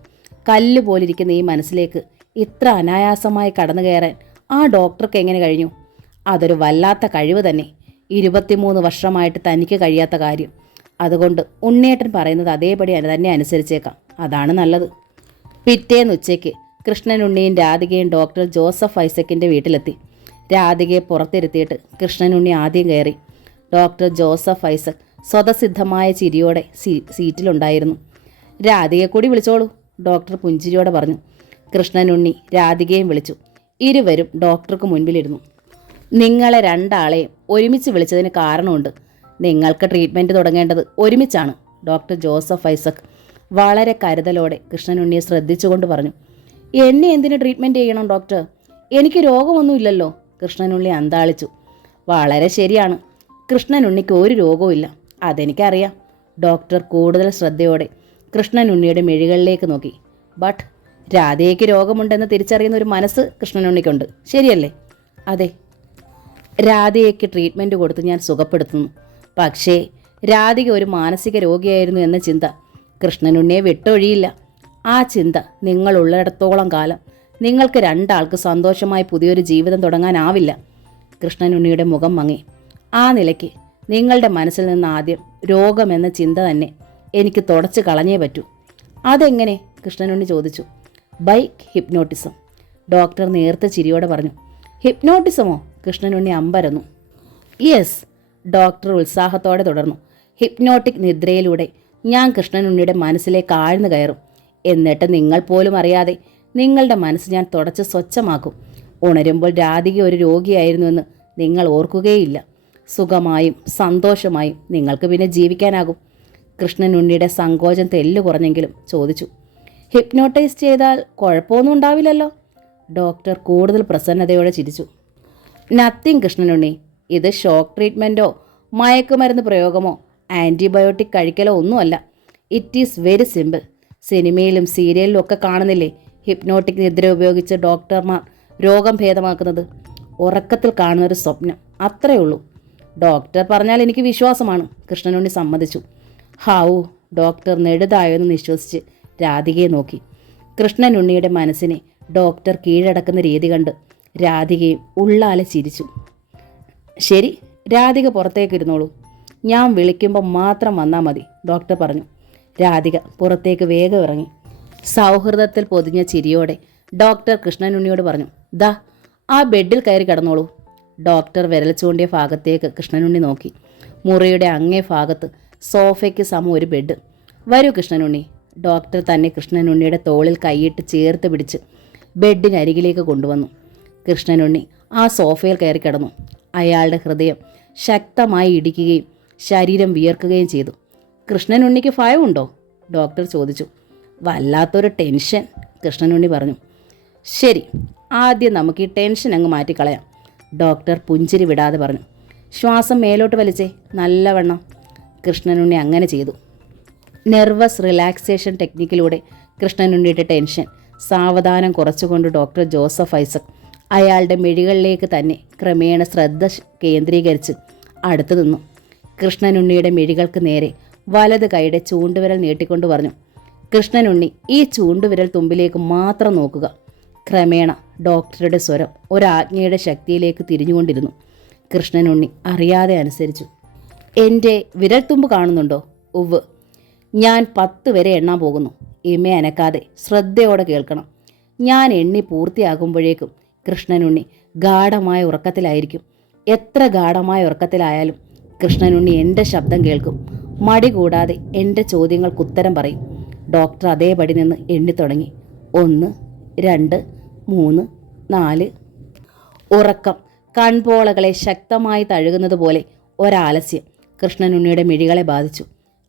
കല്ല് പോലിരിക്കുന്ന ഈ മനസ്സിലേക്ക് ഇത്ര അനായാസമായി കടന്നു കയറാൻ ആ ഡോക്ടർക്ക് എങ്ങനെ കഴിഞ്ഞു? അതൊരു വല്ലാത്ത കഴിവ് തന്നെ. 23 വർഷമായിട്ട് തനിക്ക് കഴിയാത്ത കാര്യം. അതുകൊണ്ട് ഉണ്ണിയേട്ടൻ പറയുന്നത് അതേപടി തന്നെ അനുസരിച്ചേക്കാം, അതാണ് നല്ലത്. പിറ്റേന്ന് ഉച്ചയ്ക്ക് കൃഷ്ണനുണ്ണിയും രാധികയും ഡോക്ടർ ജോസഫ് ഐസക്കിൻ്റെ വീട്ടിലെത്തി. രാധികയെ പുറത്തിരുത്തിയിട്ട് കൃഷ്ണനുണ്ണി ആദ്യം കയറി. ഡോക്ടർ ജോസഫ് ഐസക് സ്വതസിദ്ധമായ ചിരിയോടെ സീറ്റിലുണ്ടായിരുന്നു. രാധികയെ കൂടി വിളിച്ചോളൂ, ഡോക്ടർ പുഞ്ചിരിയോടെ പറഞ്ഞു. കൃഷ്ണനുണ്ണി രാധികയും വിളിച്ചു. ഇരുവരും ഡോക്ടർക്ക് മുൻപിലിരുന്നു. നിങ്ങളെ രണ്ടാളെയും ഒരുമിച്ച് വിളിച്ചതിന് കാരണമുണ്ട്. നിങ്ങൾക്ക് ട്രീറ്റ്മെൻറ്റ് തുടങ്ങേണ്ടത് ഒരുമിച്ചാണ്. ഡോക്ടർ ജോസഫ് ഐസക് വളരെ കരുതലോടെ കൃഷ്ണനുണ്ണിയെ ശ്രദ്ധിച്ചുകൊണ്ട് പറഞ്ഞു. എന്നെ എന്തിന് ട്രീറ്റ്മെൻറ്റ് ചെയ്യണം ഡോക്ടർ? എനിക്ക് രോഗമൊന്നുമില്ലല്ലോ. കൃഷ്ണനുണ്ണി അന്താളിച്ചു. വളരെ ശരിയാണ്, കൃഷ്ണനുണ്ണിക്ക് ഒരു രോഗവുമില്ല, അതെനിക്കറിയാം. ഡോക്ടർ കൂടുതൽ ശ്രദ്ധയോടെ കൃഷ്ണനുണ്ണിയുടെ മിഴികളിലേക്ക് നോക്കി. ബട്ട് രാധയ്ക്ക് രോഗമുണ്ടെന്ന് തിരിച്ചറിയുന്ന ഒരു മനസ്സ് കൃഷ്ണനുണ്ണിക്കുണ്ട്, ശരിയല്ലേ? അതെ, രാധയ്ക്ക് ട്രീറ്റ്മെൻറ്റ് കൊടുത്ത് ഞാൻ സുഖപ്പെടുത്തുന്നു. പക്ഷേ രാധിക ഒരു മാനസിക രോഗിയായിരുന്നു എന്ന ചിന്ത കൃഷ്ണനുണ്ണിയെ വിട്ടൊഴിയില്ല. ആ ചിന്ത നിങ്ങളുള്ളിടത്തോളം കാലം നിങ്ങൾക്ക് രണ്ടാൾക്ക് സന്തോഷമായി പുതിയൊരു ജീവിതം തുടങ്ങാനാവില്ല. കൃഷ്ണനുണ്ണിയുടെ മുഖം മങ്ങി. ആ നിലയ്ക്ക് നിങ്ങളുടെ മനസ്സിൽ നിന്ന് ആദ്യം രോഗമെന്ന ചിന്ത തന്നെ എനിക്ക് തുടച്ചു കളഞ്ഞേ പറ്റൂ. അതെങ്ങനെ? കൃഷ്ണനുണ്ണി ചോദിച്ചു. ബൈ ഹിപ്നോട്ടിസം, ഡോക്ടർ നേർത്ത ചിരിയോടെ പറഞ്ഞു. ഹിപ്നോട്ടിസമോ? കൃഷ്ണനുണ്ണി അമ്പരന്നു. യെസ്, ഡോക്ടർ ഉത്സാഹത്തോടെ തുടർന്നു. ഹിപ്നോട്ടിക് നിദ്രയിലൂടെ ഞാൻ കൃഷ്ണനുണ്ണിയുടെ മനസ്സിലേക്ക് ആഴ്ന്നു കയറും. എന്നിട്ട് നിങ്ങൾ പോലും അറിയാതെ നിങ്ങളുടെ മനസ്സ് ഞാൻ തുടച്ച് സ്വച്ഛമാക്കും. ഉണരുമ്പോൾ രാധിക ഒരു രോഗിയായിരുന്നുവെന്ന് നിങ്ങൾ ഓർക്കുകയില്ല. സുഖമായും സന്തോഷമായും നിങ്ങൾക്ക് പിന്നെ ജീവിക്കാനാകും. കൃഷ്ണനുണ്ണിയുടെ സങ്കോചം തെല്ലു കുറഞ്ഞെങ്കിലും ചോദിച്ചു. ഹിപ്നോട്ടൈസ് ചെയ്താൽ കുഴപ്പമൊന്നും ഉണ്ടാവില്ലല്ലോ? ഡോക്ടർ കൂടുതൽ പ്രസന്നതയോടെ ചിരിച്ചു. നത്തിങ് കൃഷ്ണനുണ്ണി, ഇത് ഷോക്ക് ട്രീറ്റ്മെൻറ്റോ മയക്കുമരുന്ന് പ്രയോഗമോ ആൻറ്റിബയോട്ടിക് കഴിക്കലോ ഒന്നുമല്ല. It is very simple. സിനിമയിലും സീരിയലിലും ഒക്കെ കാണുന്നില്ലേ ഹിപ്നോട്ടിക് നിദ്ര ഉപയോഗിച്ച് ഡോക്ടർമാർ രോഗം ഭേദമാക്കുന്നത്? ഉറക്കത്തിൽ കാണുന്നൊരു സ്വപ്നം, അത്രയേ ഉള്ളൂ. ഡോക്ടർ പറഞ്ഞാൽ എനിക്ക് വിശ്വാസമാണ്. കൃഷ്ണനുണ്ണി സമ്മതിച്ചു. ഹാവൂ, ഡോക്ടർ നെടുതായെന്ന് നിശ്വസിച്ച് രാധികയെ നോക്കി. കൃഷ്ണനുണ്ണിയുടെ മനസ്സിനെ ഡോക്ടർ കീഴടക്കുന്ന രീതി കണ്ട് രാധികയും ഉള്ളാലെ ചിരിച്ചു. ശരി, രാധിക പുറത്തേക്ക് ഇരുന്നോളൂ, ഞാൻ വിളിക്കുമ്പോൾ മാത്രം വന്നാൽ മതി, ഡോക്ടർ പറഞ്ഞു. രാധിക പുറത്തേക്ക് വേഗം ഇറങ്ങി. സൗഹൃദത്തിൽ പൊതിഞ്ഞ ചിരിയോടെ ഡോക്ടർ കൃഷ്ണനുണ്ണിയോട് പറഞ്ഞു. ദാ ആ ബെഡിൽ കയറി കിടന്നോളൂ. ഡോക്ടർ വിരൽ ചൂണ്ടിയ ഭാഗത്തേക്ക് കൃഷ്ണനുണ്ണി നോക്കി. മുറിയുടെ അങ്ങേ ഭാഗത്ത് സോഫയ്ക്ക് സമം ഒരു ബെഡ്. വരൂ കൃഷ്ണനുണ്ണി. ഡോക്ടർ തന്നെ കൃഷ്ണനുണ്ണിയുടെ തോളിൽ കൈയിട്ട് ചേർത്ത് പിടിച്ച് ബെഡിനരികിലേക്ക് കൊണ്ടുവന്നു. കൃഷ്ണനുണ്ണി ആ സോഫയിൽ കയറി കിടന്നു. അയാളുടെ ഹൃദയം ശക്തമായി ഇടിക്കുകയും ശരീരം വിയർക്കുകയും ചെയ്തു. കൃഷ്ണനുണ്ണിക്ക് ഭയമുണ്ടോ? ഡോക്ടർ ചോദിച്ചു. വല്ലാത്തൊരു ടെൻഷൻ, കൃഷ്ണനുണ്ണി പറഞ്ഞു. ശരി, ആദ്യം നമുക്ക് ഈ ടെൻഷൻ അങ്ങ് മാറ്റിക്കളയാം, ഡോക്ടർ പുഞ്ചിരി വിടാതെ പറഞ്ഞു. ശ്വാസം മേലോട്ട് വലിച്ചേ, നല്ലവണ്ണം. കൃഷ്ണനുണ്ണി അങ്ങനെ ചെയ്തു. നെർവസ് റിലാക്സേഷൻ ടെക്നിക്കിലൂടെ കൃഷ്ണനുണ്ണിയുടെ ടെൻഷൻ സാവധാനം കുറച്ചുകൊണ്ട് ഡോക്ടർ ജോസഫ് ഐസക് അയാളുടെ മിഴികളിലേക്ക് തന്നെ ക്രമേണ ശ്രദ്ധ കേന്ദ്രീകരിച്ച് അടുത്തു നിന്നു. കൃഷ്ണനുണ്ണിയുടെ മിഴികൾക്ക് നേരെ വലത് കൈയുടെ ചൂണ്ടുവിരൽ നീട്ടിക്കൊണ്ട് പറഞ്ഞു. കൃഷ്ണനുണ്ണി ഈ ചൂണ്ടുവിരൽ തുമ്പിലേക്ക് മാത്രം നോക്കുക. ക്രമേണ ഡോക്ടറുടെ സ്വരം ഒരാജ്ഞയുടെ ശക്തിയിലേക്ക് തിരിഞ്ഞുകൊണ്ടിരുന്നു. കൃഷ്ണനുണ്ണി അറിയാതെ അനുസരിച്ചു. എൻ്റെ വിരൽത്തുമ്പ് കാണുന്നുണ്ടോ? ഉവ്വ്. ഞാൻ 10 വരെ എണ്ണാൻ പോകുന്നു. ഇമ അനക്കാതെ ശ്രദ്ധയോടെ കേൾക്കണം. ഞാൻ എണ്ണി പൂർത്തിയാകുമ്പോഴേക്കും കൃഷ്ണനുണ്ണി ഗാഢമായ ഉറക്കത്തിലായിരിക്കും. എത്ര ഗാഢമായ ഉറക്കത്തിലായാലും കൃഷ്ണനുണ്ണി എൻ്റെ ശബ്ദം കേൾക്കും. മടി കൂടാതെ എൻ്റെ ചോദ്യങ്ങൾക്ക് ഉത്തരം പറയും. ഡോക്ടർ അതേപടി നിന്ന് എണ്ണിത്തുടങ്ങി. 1, 2, 3, 4. ഉറക്കം കൺപോളകളെ ശക്തമായി തഴുകുന്നത് പോലെ ഒരാലസ്യം കൃഷ്ണനുണ്ണിയുടെ മിഴികളെ ബാധിച്ചു.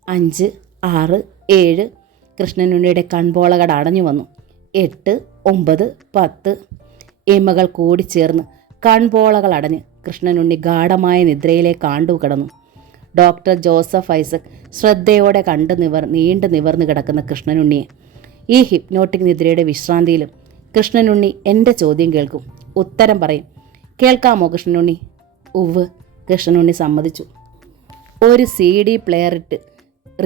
5, 6, 7. കൃഷ്ണനുണ്ണിയുടെ കൺപോളകൾ അടഞ്ഞു വന്നു. 8, 9, 10. എമ്മകൾ കൂടിച്ചേർന്ന് കൺപോളകൾ അടഞ്ഞ് കൃഷ്ണനുണ്ണി ഗാഢമായ നിദ്രയിലേക്ക് ആണ്ടു കിടന്നു. ഡോക്ടർ ജോസഫ് ഐസക് ശ്രദ്ധയോടെ നീണ്ടു നിവർന്നു കിടക്കുന്ന കൃഷ്ണനുണ്ണിയെ ഈ ഹിപ്നോട്ടിക് നിദ്രയുടെ വിശ്രാന്തിയിലും കൃഷ്ണനുണ്ണി എൻ്റെ ചോദ്യം കേൾക്കും, ഉത്തരം പറയും. കേൾക്കാമോ കൃഷ്ണനുണ്ണി? ഉവ്വ്, കൃഷ്ണനുണ്ണി സമ്മതിച്ചു. ഒരു CD പ്ലെയർ ഇട്ട്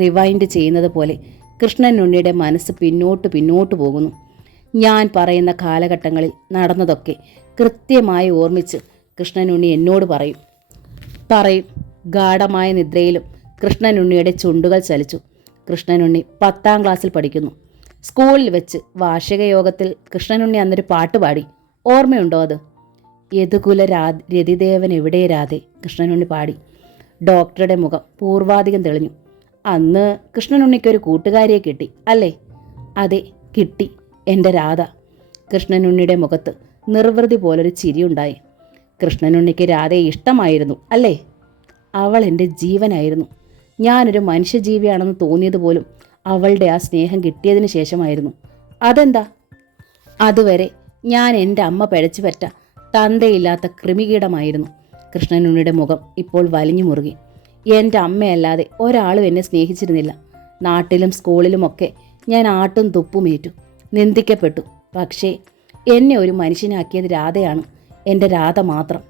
റിവൈൻഡ് ചെയ്യുന്നത് പോലെ കൃഷ്ണനുണ്ണിയുടെ മനസ്സ് പിന്നോട്ട് പോകുന്നു. ഞാൻ പറയുന്ന കാലഘട്ടങ്ങളിൽ നടന്നതൊക്കെ കൃത്യമായി ഓർമ്മിച്ച് കൃഷ്ണനുണ്ണി എന്നോട് പറയും. ഗാഢമായ നിദ്രയിലും കൃഷ്ണനുണ്ണിയുടെ ചുണ്ടുകൾ ചലിച്ചു. കൃഷ്ണനുണ്ണി 10ാം ക്ലാസ്സിൽ പഠിക്കുന്നു. സ്കൂളിൽ വെച്ച് വാർഷിക യോഗത്തിൽ കൃഷ്ണനുണ്ണി അന്നൊരു പാട്ട് പാടി. ഓർമ്മയുണ്ടോ അത്? യദുകുല രതിദേവൻ എവിടെ രാധേ, കൃഷ്ണനുണ്ണി പാടി. ഡോക്ടറുടെ മുഖം പൂർവാധികം തെളിഞ്ഞു. അന്ന് കൃഷ്ണനുണ്ണിക്കൊരു കൂട്ടുകാരിയെ കിട്ടി അല്ലേ? അതെ, കിട്ടി, എൻ്റെ രാധ. കൃഷ്ണനുണ്ണിയുടെ മുഖത്ത് നിർവൃതി പോലൊരു ചിരിയുണ്ടായി. കൃഷ്ണനുണ്ണിക്ക് രാധയെ ഇഷ്ടമായിരുന്നു അല്ലേ? അവൾ എൻ്റെ ജീവനായിരുന്നു. ഞാനൊരു മനുഷ്യജീവിയാണെന്ന് തോന്നിയത് പോലും അവളുടെ ആ സ്നേഹം കിട്ടിയതിന് ശേഷമായിരുന്നു. അതെന്താ? അതുവരെ ഞാൻ എൻ്റെ അമ്മ പിഴച്ചു പറ്റ തന്തയില്ലാത്ത കൃമികീടമായിരുന്നു. കൃഷ്ണനുണ്ണിയുടെ മുഖം ഇപ്പോൾ വലിഞ്ഞു മുറുകി. എൻ്റെ അമ്മയല്ലാതെ ഒരാളും എന്നെ സ്നേഹിച്ചിരുന്നില്ല. നാട്ടിലും സ്കൂളിലുമൊക്കെ ഞാൻ ആട്ടും തുപ്പുമേറ്റു, നിന്ദിക്കപ്പെട്ടു. പക്ഷേ എന്നെ ഒരു മനുഷ്യനാക്കിയത് രാധയാണ്, എൻ്റെ രാധ മാത്രം.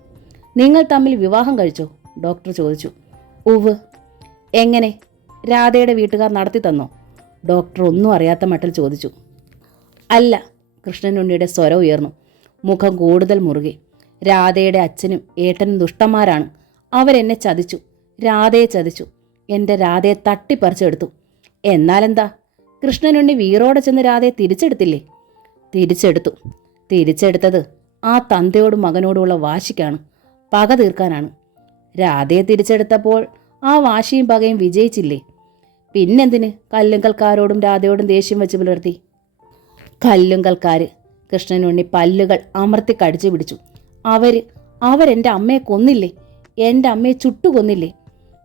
നിങ്ങൾ തമ്മിൽ വിവാഹം കഴിച്ചോ? ഡോക്ടർ ചോദിച്ചു. ഉവ്. എങ്ങനെ? രാധയുടെ വീട്ടുകാർ നടത്തി തന്നോ? ഡോക്ടർ ഒന്നും അറിയാത്ത മട്ടിൽ ചോദിച്ചു. അല്ല. കൃഷ്ണനുണ്ണിയുടെ സ്വരം ഉയർന്നു. മുഖം കൂടുതൽ മുറുകെ. രാധയുടെ അച്ഛനും ഏട്ടനും ദുഷ്ടന്മാരാണ്. അവരെന്നെ ചതിച്ചു, രാധയെ ചതിച്ചു. എൻ്റെ രാധയെ തട്ടിപ്പറിച്ചെടുത്തു. എന്നാലെന്താ? കൃഷ്ണനുണ്ണി വീറോടെ ചെന്ന് രാധയെ തിരിച്ചെടുത്തില്ലേ? തിരിച്ചെടുത്തത് ആ തന്തയോടും മകനോടുമുള്ള വാശിക്കാണ്, പക തീർക്കാനാണ്. രാധയെ തിരിച്ചെടുത്തപ്പോൾ ആ വാശിയും പകയും വിജയിച്ചില്ലേ? പിന്നെന്തിന് കല്ലുങ്കൽക്കാരോടും രാധയോടും ദേഷ്യം വെച്ച് പുലർത്തി? കല്ലുങ്കൽക്കാര്. കൃഷ്ണനുണ്ണി പല്ലുകൾ അമർത്തി കടിച്ചു പിടിച്ചു. അവരെൻ്റെ അമ്മയെ കൊന്നില്ലേ? എൻ്റെ അമ്മയെ ചുട്ടുകൊന്നില്ലേ?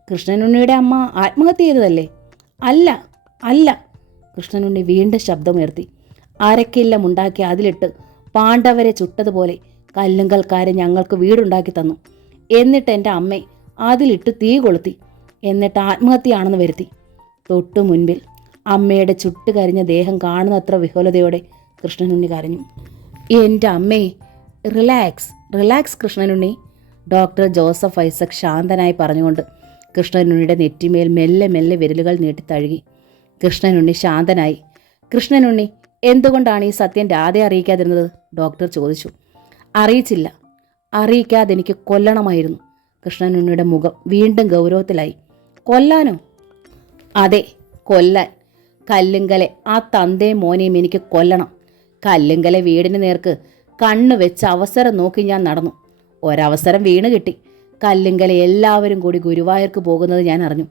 കൃഷ്ണനുണ്ണിയുടെ അമ്മ ആത്മഹത്യ ചെയ്തതല്ലേ? അല്ല. കൃഷ്ണനുണ്ണി വീണ്ടും ശബ്ദമുയർത്തി. അരക്കില്ലമുണ്ടാക്കി അതിലിട്ട് പാണ്ഡവരെ ചുട്ടതുപോലെ കല്ലുങ്കൽക്കാരെ ഞങ്ങൾക്ക് വീടുണ്ടാക്കി തന്നു. എന്നിട്ട് എൻ്റെ അമ്മയെ അതിലിട്ട് തീ കൊളുത്തി. എന്നിട്ട് ആത്മഹത്യയാണെന്ന് വരുത്തി. തൊട്ടു മുൻപിൽ അമ്മയുടെ ചുട്ടുകരിഞ്ഞ ദേഹം കാണുന്നത്ര വിഹുലതയോടെ കൃഷ്ണനുണ്ണി കരഞ്ഞു. എൻ്റെ അമ്മേ, relax Krishnanunni, doctor Joseph Isaac ശാന്തനായി പറഞ്ഞുകൊണ്ട് കൃഷ്ണനുണ്ണിയുടെ നെറ്റിമേൽ മെല്ലെ മെല്ലെ വിരലുകൾ നീട്ടി തഴുകി. കൃഷ്ണനുണ്ണി ശാന്തനായി. കൃഷ്ണനുണ്ണി, എന്തുകൊണ്ടാണ് ഈ സത്യം രാധയെ അറിയിക്കാതിരുന്നത്? ഡോക്ടർ ചോദിച്ചു. അറിയിക്കാതെ എനിക്ക് കൊല്ലണമായിരുന്നു. കൃഷ്ണനുണ്ണിയുടെ മുഖം വീണ്ടും ഗൗരവത്തിലായി. കൊല്ലാനോ? അതെ, കൊല്ലാൻ. കല്ലുങ്കലെ, ആ തന്തയും മോനെയും എനിക്ക് കൊല്ലണം. കല്ലുങ്കലെ വീടിന് നേർക്ക് കണ്ണു വെച്ച് അവസരം നോക്കി ഞാൻ നടന്നു. ഒരവസരം വീണ് കിട്ടി. കല്ലുങ്കലെ എല്ലാവരും കൂടി ഗുരുവായൂർക്ക് പോകുന്നത് ഞാൻ അറിഞ്ഞു.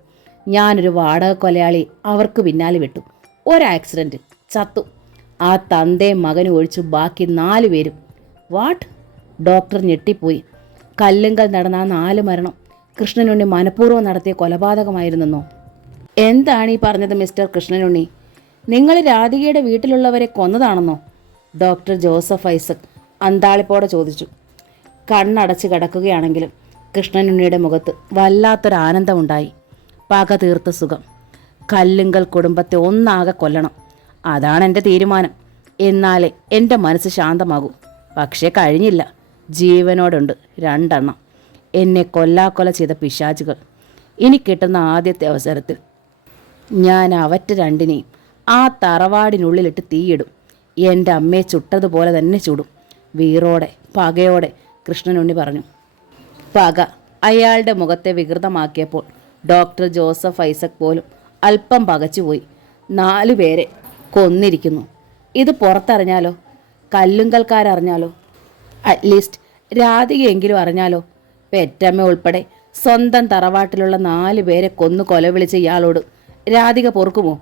ഞാനൊരു വാടക കൊലയാളി അവർക്ക് പിന്നാലെ വിട്ടു. ഒരാക്സിഡൻറ്റ്, ചത്തു. ആ തന്തയും മകനും ഒഴിച്ചു ബാക്കി 4 പേരും. വാട്ട്? ഡോക്ടർ ഞെട്ടിപ്പോയി. കല്ലുങ്കൽ നടന്ന ആ 4 മരണം കൃഷ്ണനുണ്ണി മനഃപൂർവ്വം നടത്തിയ കൊലപാതകമായിരുന്നെന്നോ? എന്താണ് ഈ പറഞ്ഞത് മിസ്റ്റർ കൃഷ്ണനുണ്ണി? നിങ്ങൾ രാധികയുടെ വീട്ടിലുള്ളവരെ കൊന്നതാണെന്നോ? ഡോക്ടർ ജോസഫ് ഐസക് അന്താളിപ്പോടെ ചോദിച്ചു. കണ്ണടച്ച് കിടക്കുകയാണെങ്കിലും കൃഷ്ണനുണ്ണിയുടെ മുഖത്ത് വല്ലാത്തൊരാനന്ദമുണ്ടായി. പക തീർത്ത സുഖം. കല്ലുങ്കൽ കുടുംബത്തെ ഒന്നാകെ കൊല്ലണം, അതാണ് എൻ്റെ തീരുമാനം. എന്നാലേ എൻ്റെ മനസ്സ് ശാന്തമാകൂ. പക്ഷേ കഴിഞ്ഞില്ല. ജീവനോടുണ്ട് 2 എണ്ണം. എന്നെ കൊല്ലാക്കൊല ചെയ്ത പിശാചുകൾ. ഇനി കിട്ടുന്ന ആദ്യത്തെ അവസരത്തിൽ ഞാൻ അവറ്റ 2നെയും ആ തറവാടിനുള്ളിലിട്ട് തീയിടും. എൻ്റെ അമ്മയെ ചുട്ടതുപോലെ തന്നെ ചുടും. വീറോടെ, പകയോടെ കൃഷ്ണനുണ്ണി പറഞ്ഞു. പക അയാളുടെ മുഖത്തെ വികൃതമാക്കിയപ്പോൾ ഡോക്ടർ ജോസഫ് ഐസക് പോലും അല്പം പകച്ചുപോയി. 4 പേരെ കൊന്നിരിക്കുന്നു. ഇത് പുറത്തറിഞ്ഞാലോ? കല്ലുങ്കൽക്കാരറിഞ്ഞാലോ? അറ്റ്ലീസ്റ്റ് രാധികയെങ്കിലും അറിഞ്ഞാലോ? പെറ്റമ്മ ഉൾപ്പെടെ സ്വന്തം തറവാട്ടിലുള്ള 4 പേരെ കൊന്നു കൊലവിളിച്ച ഇയാളോട് രാധിക പൊറുക്കുമോ?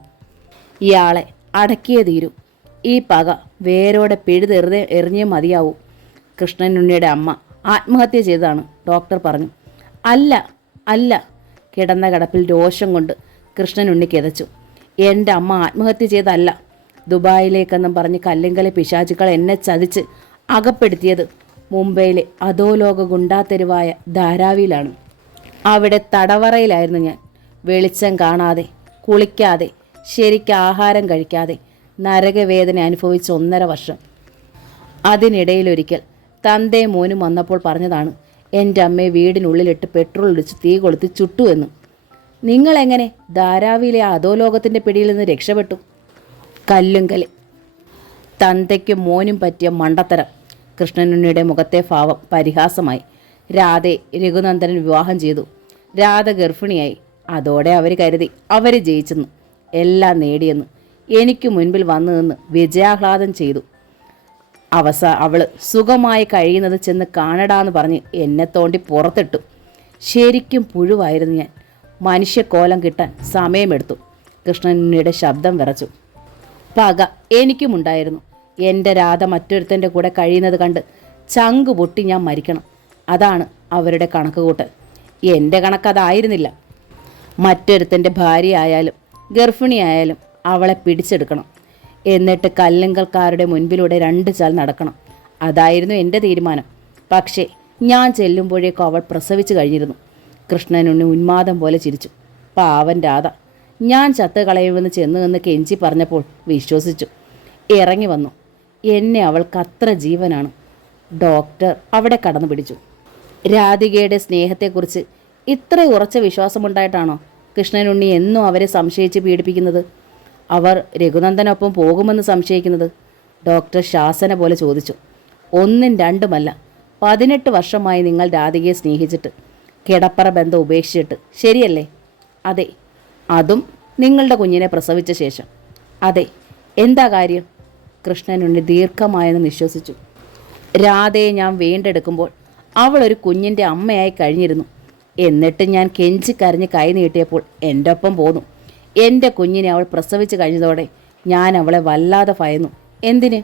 ഇയാളെ അടക്കിയേ തീരൂ. ഈ പക വേരോടെ പിഴുതെറുതെ എറിഞ്ഞേ മതിയാവൂ. കൃഷ്ണനുണ്ണിയുടെ അമ്മ ആത്മഹത്യ ചെയ്തതാണ്, ഡോക്ടർ പറഞ്ഞു. അല്ല. കിടന്ന കിടപ്പിൽ രോഷം കൊണ്ട് കൃഷ്ണനുണ്ണി കിതച്ചു. എൻ്റെ അമ്മ ആത്മഹത്യ ചെയ്തല്ല. ദുബായിലേക്കെന്നും പറഞ്ഞ് കല്ലുങ്കലെ പിശാചുക്കൾ എന്നെ ചതിച്ച് അകപ്പെടുത്തിയത് മുംബൈയിലെ അധോലോക ഗുണ്ടാത്തെരുവായ ധാരാവിയിലാണ്. അവിടെ തടവറയിലായിരുന്നു ഞാൻ. വെളിച്ചം കാണാതെ, കുളിക്കാതെ, ശരിക്ക് ആഹാരം കഴിക്കാതെ നരകവേദന അനുഭവിച്ച 1.5 വർഷം. അതിനിടയിലൊരിക്കൽ തന്തയും മോനും വന്നപ്പോൾ പറഞ്ഞതാണ് എൻ്റെ അമ്മയെ വീടിനുള്ളിലിട്ട് പെട്രോൾ ഒഴിച്ച് തീ കൊളുത്തി ചുട്ടു എന്ന്. നിങ്ങളെങ്ങനെ ധാരാവിയിലെ അധോലോകത്തിൻ്റെ പിടിയിൽ നിന്ന് രക്ഷപ്പെട്ടു? കല്ലുങ്കലെ. തന്തയ്ക്കും മോനും പറ്റിയ മണ്ടത്തരം. കൃഷ്ണനുണ്ണിയുടെ മുഖത്തെ ഭാവം പരിഹാസമായി. രാധയെ രഘുനന്ദനൻ വിവാഹം ചെയ്തു. രാധ ഗർഭിണിയായി. അതോടെ അവർ കരുതി അവർ ജയിച്ചെന്ന്, എല്ലാം നേടിയെന്ന്. എനിക്ക് മുൻപിൽ വന്നു നിന്ന് വിജയാഹ്ലാദം ചെയ്തു. അവള് സുഖമായി കഴിയുന്നത് ചെന്ന് കാണടാന്ന് പറഞ്ഞ് എന്നെ തോണ്ടി പുറത്തിട്ടു. ശരിക്കും പുഴുവായിരുന്നു ഞാൻ. മനുഷ്യക്കോലം കിട്ടാൻ സമയമെടുത്തു. കൃഷ്ണനുണ്ണിയുടെ ശബ്ദം വിറച്ചു. പക എനിക്കുമുണ്ടായിരുന്നു. എൻ്റെ രാധ മറ്റൊരുത്തൻ്റെ കൂടെ കഴിയുന്നത് കണ്ട് ചങ്കു പൊട്ടി ഞാൻ മരിക്കണം. അതാണ് അവരുടെ കണക്കുകൂട്ടൽ. എൻ്റെ കണക്കതായിരുന്നില്ല. മറ്റൊരുത്തൻ്റെ ഭാര്യയായാലും ഗർഭിണിയായാലും അവളെ പിടിച്ചെടുക്കണം, എന്നിട്ട് കല്ലുങ്കൽക്കാരുടെ മുൻപിലൂടെ 2 ചാൽ നടക്കണം. അതായിരുന്നു എൻ്റെ തീരുമാനം. പക്ഷേ ഞാൻ ചെല്ലുമ്പോഴേക്കും അവൾ പ്രസവിച്ചു കഴിഞ്ഞിരുന്നു. കൃഷ്ണനുണ്ണി ഉന്മാദം പോലെ ചിരിച്ചു. പാവൻ രാധ. ഞാൻ ചത്ത് കളയുമെന്ന് ചെന്ന് നിന്ന് കെഞ്ചി പറഞ്ഞപ്പോൾ വിശ്വസിച്ചു. ഇറങ്ങി വന്നു. എന്നെ അവൾക്ക് അത്ര ജീവനാണ്. ഡോക്ടർ അവിടെ കടന്നു പിടിച്ചു. രാധികയുടെ സ്നേഹത്തെക്കുറിച്ച് ഇത്ര ഉറച്ച വിശ്വാസമുണ്ടായിട്ടാണോ കൃഷ്ണനുണ്ണി എന്നും അവരെ സംശയിച്ച് പീഡിപ്പിക്കുന്നത്? അവർ രഘുനന്ദനൊപ്പം പോകുമെന്ന് സംശയിക്കുന്നത്? ഡോക്ടർ ശാസന പോലെ ചോദിച്ചു. 1ഉം 2ഉമല്ല, 18 വർഷമായി നിങ്ങൾ രാധികയെ സ്നേഹിച്ചിട്ട്, കിടപ്പറ ബന്ധം ഉപേക്ഷിച്ചിട്ട്, ശരിയല്ലേ? അതെ. അതും നിങ്ങളുടെ കുഞ്ഞിനെ പ്രസവിച്ച ശേഷം. അതെ. എന്താ കാര്യം? കൃഷ്ണനുണ്ണി ദീർഘമായെന്ന് നിശ്വസിച്ചു. രാധയെ ഞാൻ വീണ്ടെടുക്കുമ്പോൾ അവൾ ഒരു കുഞ്ഞിൻ്റെ അമ്മയായി കഴിഞ്ഞിരുന്നു. എന്നിട്ട് ഞാൻ കെഞ്ചിക്കരഞ്ഞ് കൈ നീട്ടിയപ്പോൾ എൻ്റെ ഒപ്പം പോന്നു. എൻ്റെ കുഞ്ഞിനെ അവൾ പ്രസവിച്ച് കഴിഞ്ഞതോടെ ഞാൻ അവളെ വല്ലാതെ ഭയന്നു. എന്തിന്?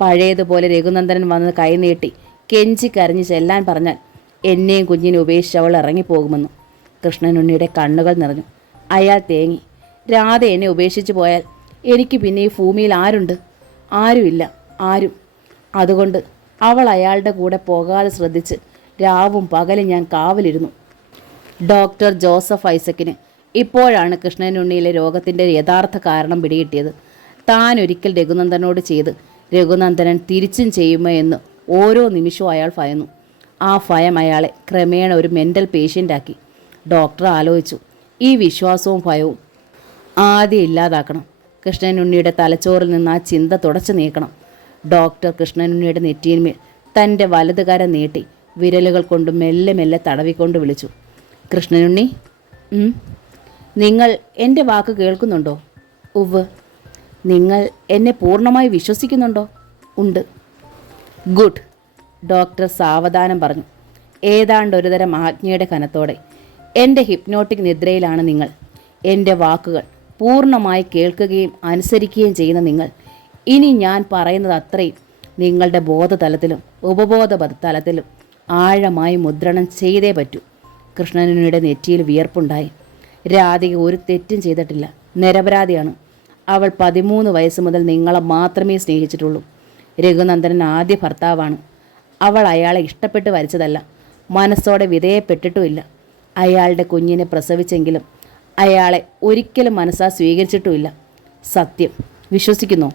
പഴയതുപോലെ രഘുനന്ദനൻ വന്ന് കൈ നീട്ടി കെഞ്ചിക്കരഞ്ഞ് ചെല്ലാൻ പറഞ്ഞാൽ എന്നെയും കുഞ്ഞിനെ ഉപേക്ഷിച്ച് അവൾ ഇറങ്ങിപ്പോകുമെന്ന്. കൃഷ്ണനുണ്ണിയുടെ കണ്ണുകൾ നിറഞ്ഞു. അയാൾ തേങ്ങി. രാധ എന്നെ ഉപേക്ഷിച്ച് പോയാൽ എനിക്ക് പിന്നെ ഈ ഭൂമിയിൽ ആരുണ്ട്? ആരുമില്ല, ആരും. അതുകൊണ്ട് അവൾ അയാളുടെ കൂടെ പോകാതെ ശ്രദ്ധിച്ച് രാവും പകലും ഞാൻ കാവലിരുന്നു. ഡോക്ടർ ജോസഫ് ഐസക്കിന് ഇപ്പോഴാണ് കൃഷ്ണനുണ്ണിയിലെ രോഗത്തിൻ്റെ യഥാർത്ഥ കാരണം പിടികിട്ടിയത്. താൻ ഒരിക്കൽ രഘുനന്ദനോട് ചെയ്ത് രഘുനന്ദനൻ തിരിച്ചും ചെയ്യുമോ എന്ന് ഓരോ നിമിഷവും അയാൾ ഭയന്നു. ആ ഭയം അയാളെ ക്രമേണ ഒരു മെൻ്റൽ പേഷ്യൻ്റാക്കി. ഡോക്ടർ ആലോചിച്ചു, ഈ വിശ്വാസവും ഭയവും ആദ്യം ഇല്ലാതാക്കണം. കൃഷ്ണനുണ്ണിയുടെ തലച്ചോറിൽ നിന്ന് ആ ചിന്ത തുടച്ചു നീക്കണം. ഡോക്ടർ കൃഷ്ണനുണ്ണിയുടെ നെറ്റിയിന്മേൽ തൻ്റെ വലതുകര നീട്ടി വിരലുകൾ കൊണ്ട് മെല്ലെ മെല്ലെ തടവിക്കൊണ്ട് വിളിച്ചു. കൃഷ്ണനുണ്ണി, നിങ്ങൾ എൻ്റെ വാക്ക് കേൾക്കുന്നുണ്ടോ? ഉവ്വ്. നിങ്ങൾ എന്നെ പൂർണ്ണമായി വിശ്വസിക്കുന്നുണ്ടോ? ഉണ്ട്. ഗുഡ്. ഡോക്ടർ സാവധാനം പറഞ്ഞു, ഏതാണ്ട് ഒരുതരം ആജ്ഞയുടെ കനത്തോടെ. എൻ്റെ ഹിപ്നോട്ടിക് നിദ്രയിലാണ് നിങ്ങൾ. എൻ്റെ വാക്കുകൾ പൂർണ്ണമായി കേൾക്കുകയും അനുസരിക്കുകയും ചെയ്യുന്ന നിങ്ങൾ ഇനി ഞാൻ പറയുന്നത് അത്രയും നിങ്ങളുടെ ബോധതലത്തിലും ഉപബോധ തലത്തിലും ആഴമായി മുദ്രണം ചെയ്തേ പറ്റൂ. കൃഷ്ണനുണ്ണിയുടെ നെറ്റിയിൽ വിയർപ്പുണ്ടായി. രാധിക ഒരു തെറ്റും ചെയ്തിട്ടില്ല, നിരപരാധിയാണ്. അവൾ 13 വയസ്സ് മുതൽ നിങ്ങളെ മാത്രമേ സ്നേഹിച്ചിട്ടുള്ളൂ. രഘുനന്ദനൻ ആദ്യ ഭർത്താവാണ്. അവൾ അയാളെ ഇഷ്ടപ്പെട്ട് വരിച്ചതല്ല, മനസ്സോടെ വിധേയപ്പെട്ടിട്ടുമില്ല. അയാളുടെ കുഞ്ഞിനെ പ്രസവിച്ചെങ്കിലും അയാളെ ഒരിക്കലും മനസ്സാ സ്വീകരിച്ചിട്ടുമില്ല. സത്യം. വിശ്വസിക്കുന്നു?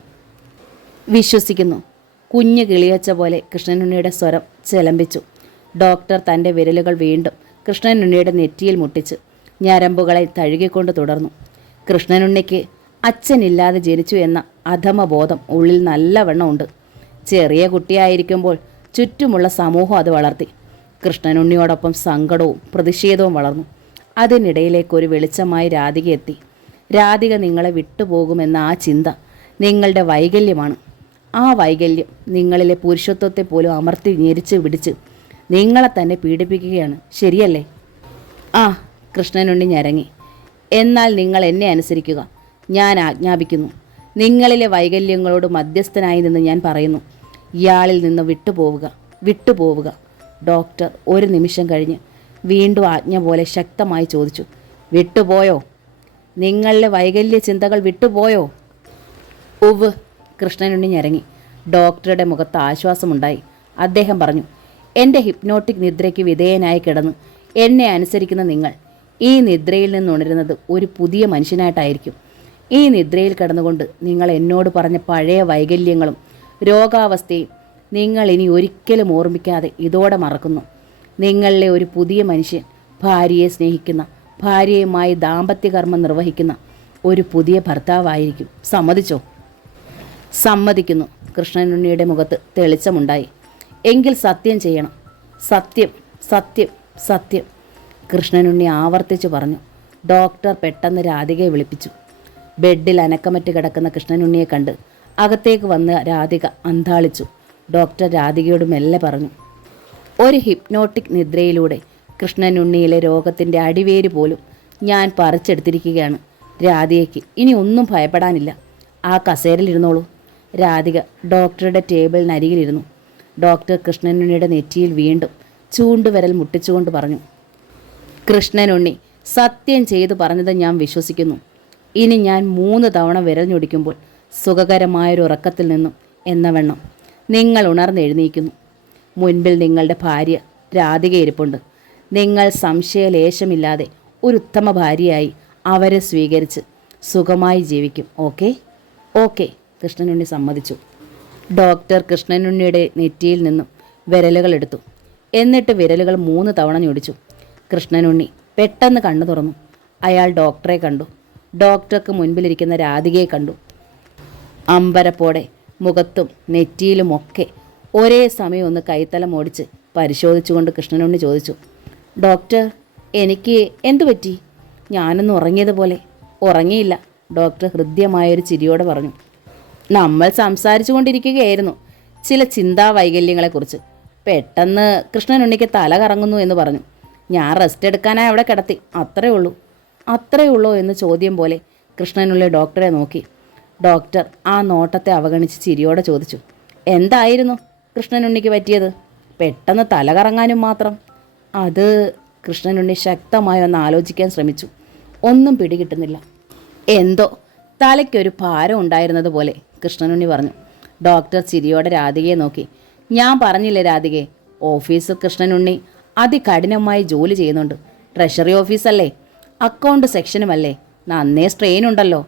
വിശ്വസിക്കുന്നു. കുഞ്ഞ് കിളിയച്ച പോലെ കൃഷ്ണനുണ്ണിയുടെ സ്വരം ചെലമ്പിച്ചു. ഡോക്ടർ തൻ്റെ വിരലുകൾ വീണ്ടും കൃഷ്ണനുണ്ണിയുടെ നെറ്റിയിൽ മുട്ടിച്ച് ഞരമ്പുകളെ തഴുകിക്കൊണ്ട് തുടർന്നു. കൃഷ്ണനുണ്ണിക്ക് അച്ഛനില്ലാതെ ജനിച്ചു എന്ന അധമബോധം ഉള്ളിൽ നല്ലവണ്ണം ഉണ്ട്. ചെറിയ കുട്ടിയായിരിക്കുമ്പോൾ ചുറ്റുമുള്ള സമൂഹം അത് വളർത്തി. കൃഷ്ണനുണ്ണിയോടൊപ്പം സങ്കടവും പ്രതിഷേധവും വളർന്നു. അതിനിടയിലേക്കൊരു വെളിച്ചമായി രാധിക എത്തി. രാധിക നിങ്ങളെ വിട്ടുപോകുമെന്ന ആ ചിന്ത നിങ്ങളുടെ വൈകല്യമാണ്. ആ വൈകല്യം നിങ്ങളിലെ പുരുഷത്വത്തെ പോലും അമർത്തി ഞെരിച്ച് പിടിച്ച് നിങ്ങളെ തന്നെ പീഡിപ്പിക്കുകയാണ്, ശരിയല്ലേ? ആ, കൃഷ്ണനുണ്ണി ഞരങ്ങി. എന്നാൽ നിങ്ങൾ എന്നെ അനുസരിക്കുക. ഞാൻ ആജ്ഞാപിക്കുന്നു. നിങ്ങളിലെ വൈകല്യങ്ങളോട് മധ്യസ്ഥനായി നിന്ന് ഞാൻ പറയുന്നു, ഇയാളിൽ നിന്ന് വിട്ടുപോവുക, വിട്ടുപോവുക. ഡോക്ടർ ഒരു നിമിഷം കഴിഞ്ഞ് വീണ്ടും ആജ്ഞ പോലെ ശക്തമായി ചോദിച്ചു, വിട്ടുപോയോ? നിങ്ങളിലെ വൈകല്യ ചിന്തകൾ വിട്ടുപോയോ? ഉവ്. കൃഷ്ണനുണ്ണി ഞരങ്ങി. ഡോക്ടറുടെ മുഖത്ത് ആശ്വാസമുണ്ടായി. അദ്ദേഹം പറഞ്ഞു, എൻ്റെ ഹിപ്നോട്ടിക് നിദ്രയ്ക്ക് വിധേയനായി കിടന്ന് എന്നെ അനുസരിക്കുന്ന നിങ്ങൾ ഈ നിദ്രയിൽ നിന്നുണരുന്നത് ഒരു പുതിയ മനുഷ്യനായിട്ടായിരിക്കും. ഈ നിദ്രയിൽ കിടന്നുകൊണ്ട് നിങ്ങൾ എന്നോട് പറഞ്ഞ പഴയ വൈകല്യങ്ങളും രോഗാവസ്ഥയും നിങ്ങൾ ഇനി ഒരിക്കലും ഓർമ്മിക്കാതെ ഇതോടെ മറക്കുന്നു. നിങ്ങളിലെ ഒരു പുതിയ മനുഷ്യൻ, ഭാര്യയെ സ്നേഹിക്കുന്ന, ഭാര്യയുമായി ദാമ്പത്യകർമ്മം നിർവഹിക്കുന്ന ഒരു പുതിയ ഭർത്താവായിരിക്കും. സമ്മതിച്ചോ? സമ്മതിക്കുന്നു. കൃഷ്ണനുണ്ണിയുടെ മുഖത്ത് തെളിച്ചമുണ്ടായി. എങ്കിൽ സത്യം ചെയ്യണം. സത്യം, സത്യം, സത്യം. കൃഷ്ണനുണ്ണി ആവർത്തിച്ചു പറഞ്ഞു. ഡോക്ടർ പെട്ടെന്ന് രാധികയെ വിളിപ്പിച്ചു. ബെഡിൽ അനക്കമറ്റ് കിടക്കുന്ന കൃഷ്ണനുണ്ണിയെ കണ്ട് അകത്തേക്ക് വന്ന് രാധിക അന്താളിച്ചു. ഡോക്ടർ രാധികയോട് മെല്ലെ പറഞ്ഞു, ഒരു ഹിപ്നോട്ടിക് നിദ്രയിലൂടെ കൃഷ്ണനുണ്ണിയിലെ രോഗത്തിൻ്റെ അടിവേര് പോലും ഞാൻ പറിച്ചെടുത്തിരിക്കുകയാണ്. രാധികയ്ക്ക് ഇനി ഒന്നും ഭയപ്പെടാനില്ല. ആ കസേരയിലിരുന്നോളൂ. രാധിക ഡോക്ടറുടെ ടേബിളിനരികിലിരുന്നു. ഡോക്ടർ കൃഷ്ണനുണ്ണിയുടെ നെറ്റിയിൽ വീണ്ടും ചൂണ്ടുവിരൽ മുട്ടിച്ചുകൊണ്ട് പറഞ്ഞു, കൃഷ്ണനുണ്ണി സത്യം ചെയ്തു പറഞ്ഞത് ഞാൻ വിശ്വസിക്കുന്നു. ഇനി ഞാൻ 3 തവണ വിരൽ ഞൊടിക്കുമ്പോൾ സുഖകരമായൊരു ഉറക്കത്തിൽ നിന്നും എന്ന വണ്ണം നിങ്ങൾ ഉണർന്നെഴുന്നേക്കുന്നു. മുൻപിൽ നിങ്ങളുടെ ഭാര്യ രാധിക ഇരിപ്പുണ്ട്. നിങ്ങൾ സംശയലേശമില്ലാതെ ഒരു ഉത്തമ ഭാര്യയായി അവരെ സ്വീകരിച്ച് സുഖമായി ജീവിക്കും. ഓക്കെ? ഓക്കെ, കൃഷ്ണനുണ്ണി സമ്മതിച്ചു. ഡോക്ടർ കൃഷ്ണനുണ്ണിയുടെ നെറ്റിയിൽ നിന്നും വിരലുകൾ എടുത്തു. എന്നിട്ട് വിരലുകൾ 3 തവണ ഞൊടിച്ചു. കൃഷ്ണനുണ്ണി പെട്ടെന്ന് കണ്ണു തുറന്നു. അയാൾ ഡോക്ടറെ കണ്ടു. ഡോക്ടർക്ക് മുൻപിലിരിക്കുന്ന രാധികയെ കണ്ടു. അമ്പരപ്പോടെ മുഖത്തും നെറ്റിയിലുമൊക്കെ ഒരേ സമയം ഒന്ന് കൈത്തലം ഓടിച്ച് പരിശോധിച്ചുകൊണ്ട് കൃഷ്ണനുണ്ണി ചോദിച്ചു, ഡോക്ടർ, എനിക്ക് എന്തു പറ്റി? ഞാനൊന്ന് ഉറങ്ങിയതുപോലെ. ഉറങ്ങിയില്ല, ഡോക്ടർ ഹൃദ്യമായൊരു ചിരിയോടെ പറഞ്ഞു. നമ്മൾ സംസാരിച്ചു കൊണ്ടിരിക്കുകയായിരുന്നു ചില ചിന്താ വൈകല്യങ്ങളെക്കുറിച്ച്. പെട്ടെന്ന് കൃഷ്ണനുണ്ണിക്ക് തല കറങ്ങുന്നു എന്ന് പറഞ്ഞു. ഞാൻ റെസ്റ്റ് എടുക്കാനായി അവിടെ കിടത്തി. അത്രയേ ഉള്ളൂ എന്ന് ചോദ്യം പോലെ കൃഷ്ണനുണ്ണി ഡോക്ടറെ നോക്കി. ഡോക്ടർ ആ നോട്ടത്തെ അവഗണിച്ച് ചിരിയോടെ ചോദിച്ചു, എന്തായിരുന്നു കൃഷ്ണനുണ്ണിക്ക് പറ്റിയത്? പെട്ടെന്ന് തല കറങ്ങാനും മാത്രം. അത് കൃഷ്ണനുണ്ണി ശക്തമായി ഒന്ന് ആലോചിക്കാൻ ശ്രമിച്ചു. ഒന്നും പിടികിട്ടുന്നില്ല. എന്തോ തലയ്ക്കൊരു ഭാരം ഉണ്ടായിരുന്നത് പോലെ കൃഷ്ണനുണ്ണി പറഞ്ഞു. ഡോക്ടർ ചിരിയോടെ രാധികയെ നോക്കി. ഞാൻ പറഞ്ഞില്ലേ രാധികയെ, ഓഫീസിൽ കൃഷ്ണനുണ്ണി അതികഠിനമായി ജോലി ചെയ്യുന്നുണ്ട്. ട്രഷറി ഓഫീസല്ലേ, അക്കൗണ്ട് സെക്ഷനുമല്ലേ, നന്നേ സ്ട്രെയിൻ ഉണ്ടല്ലോ.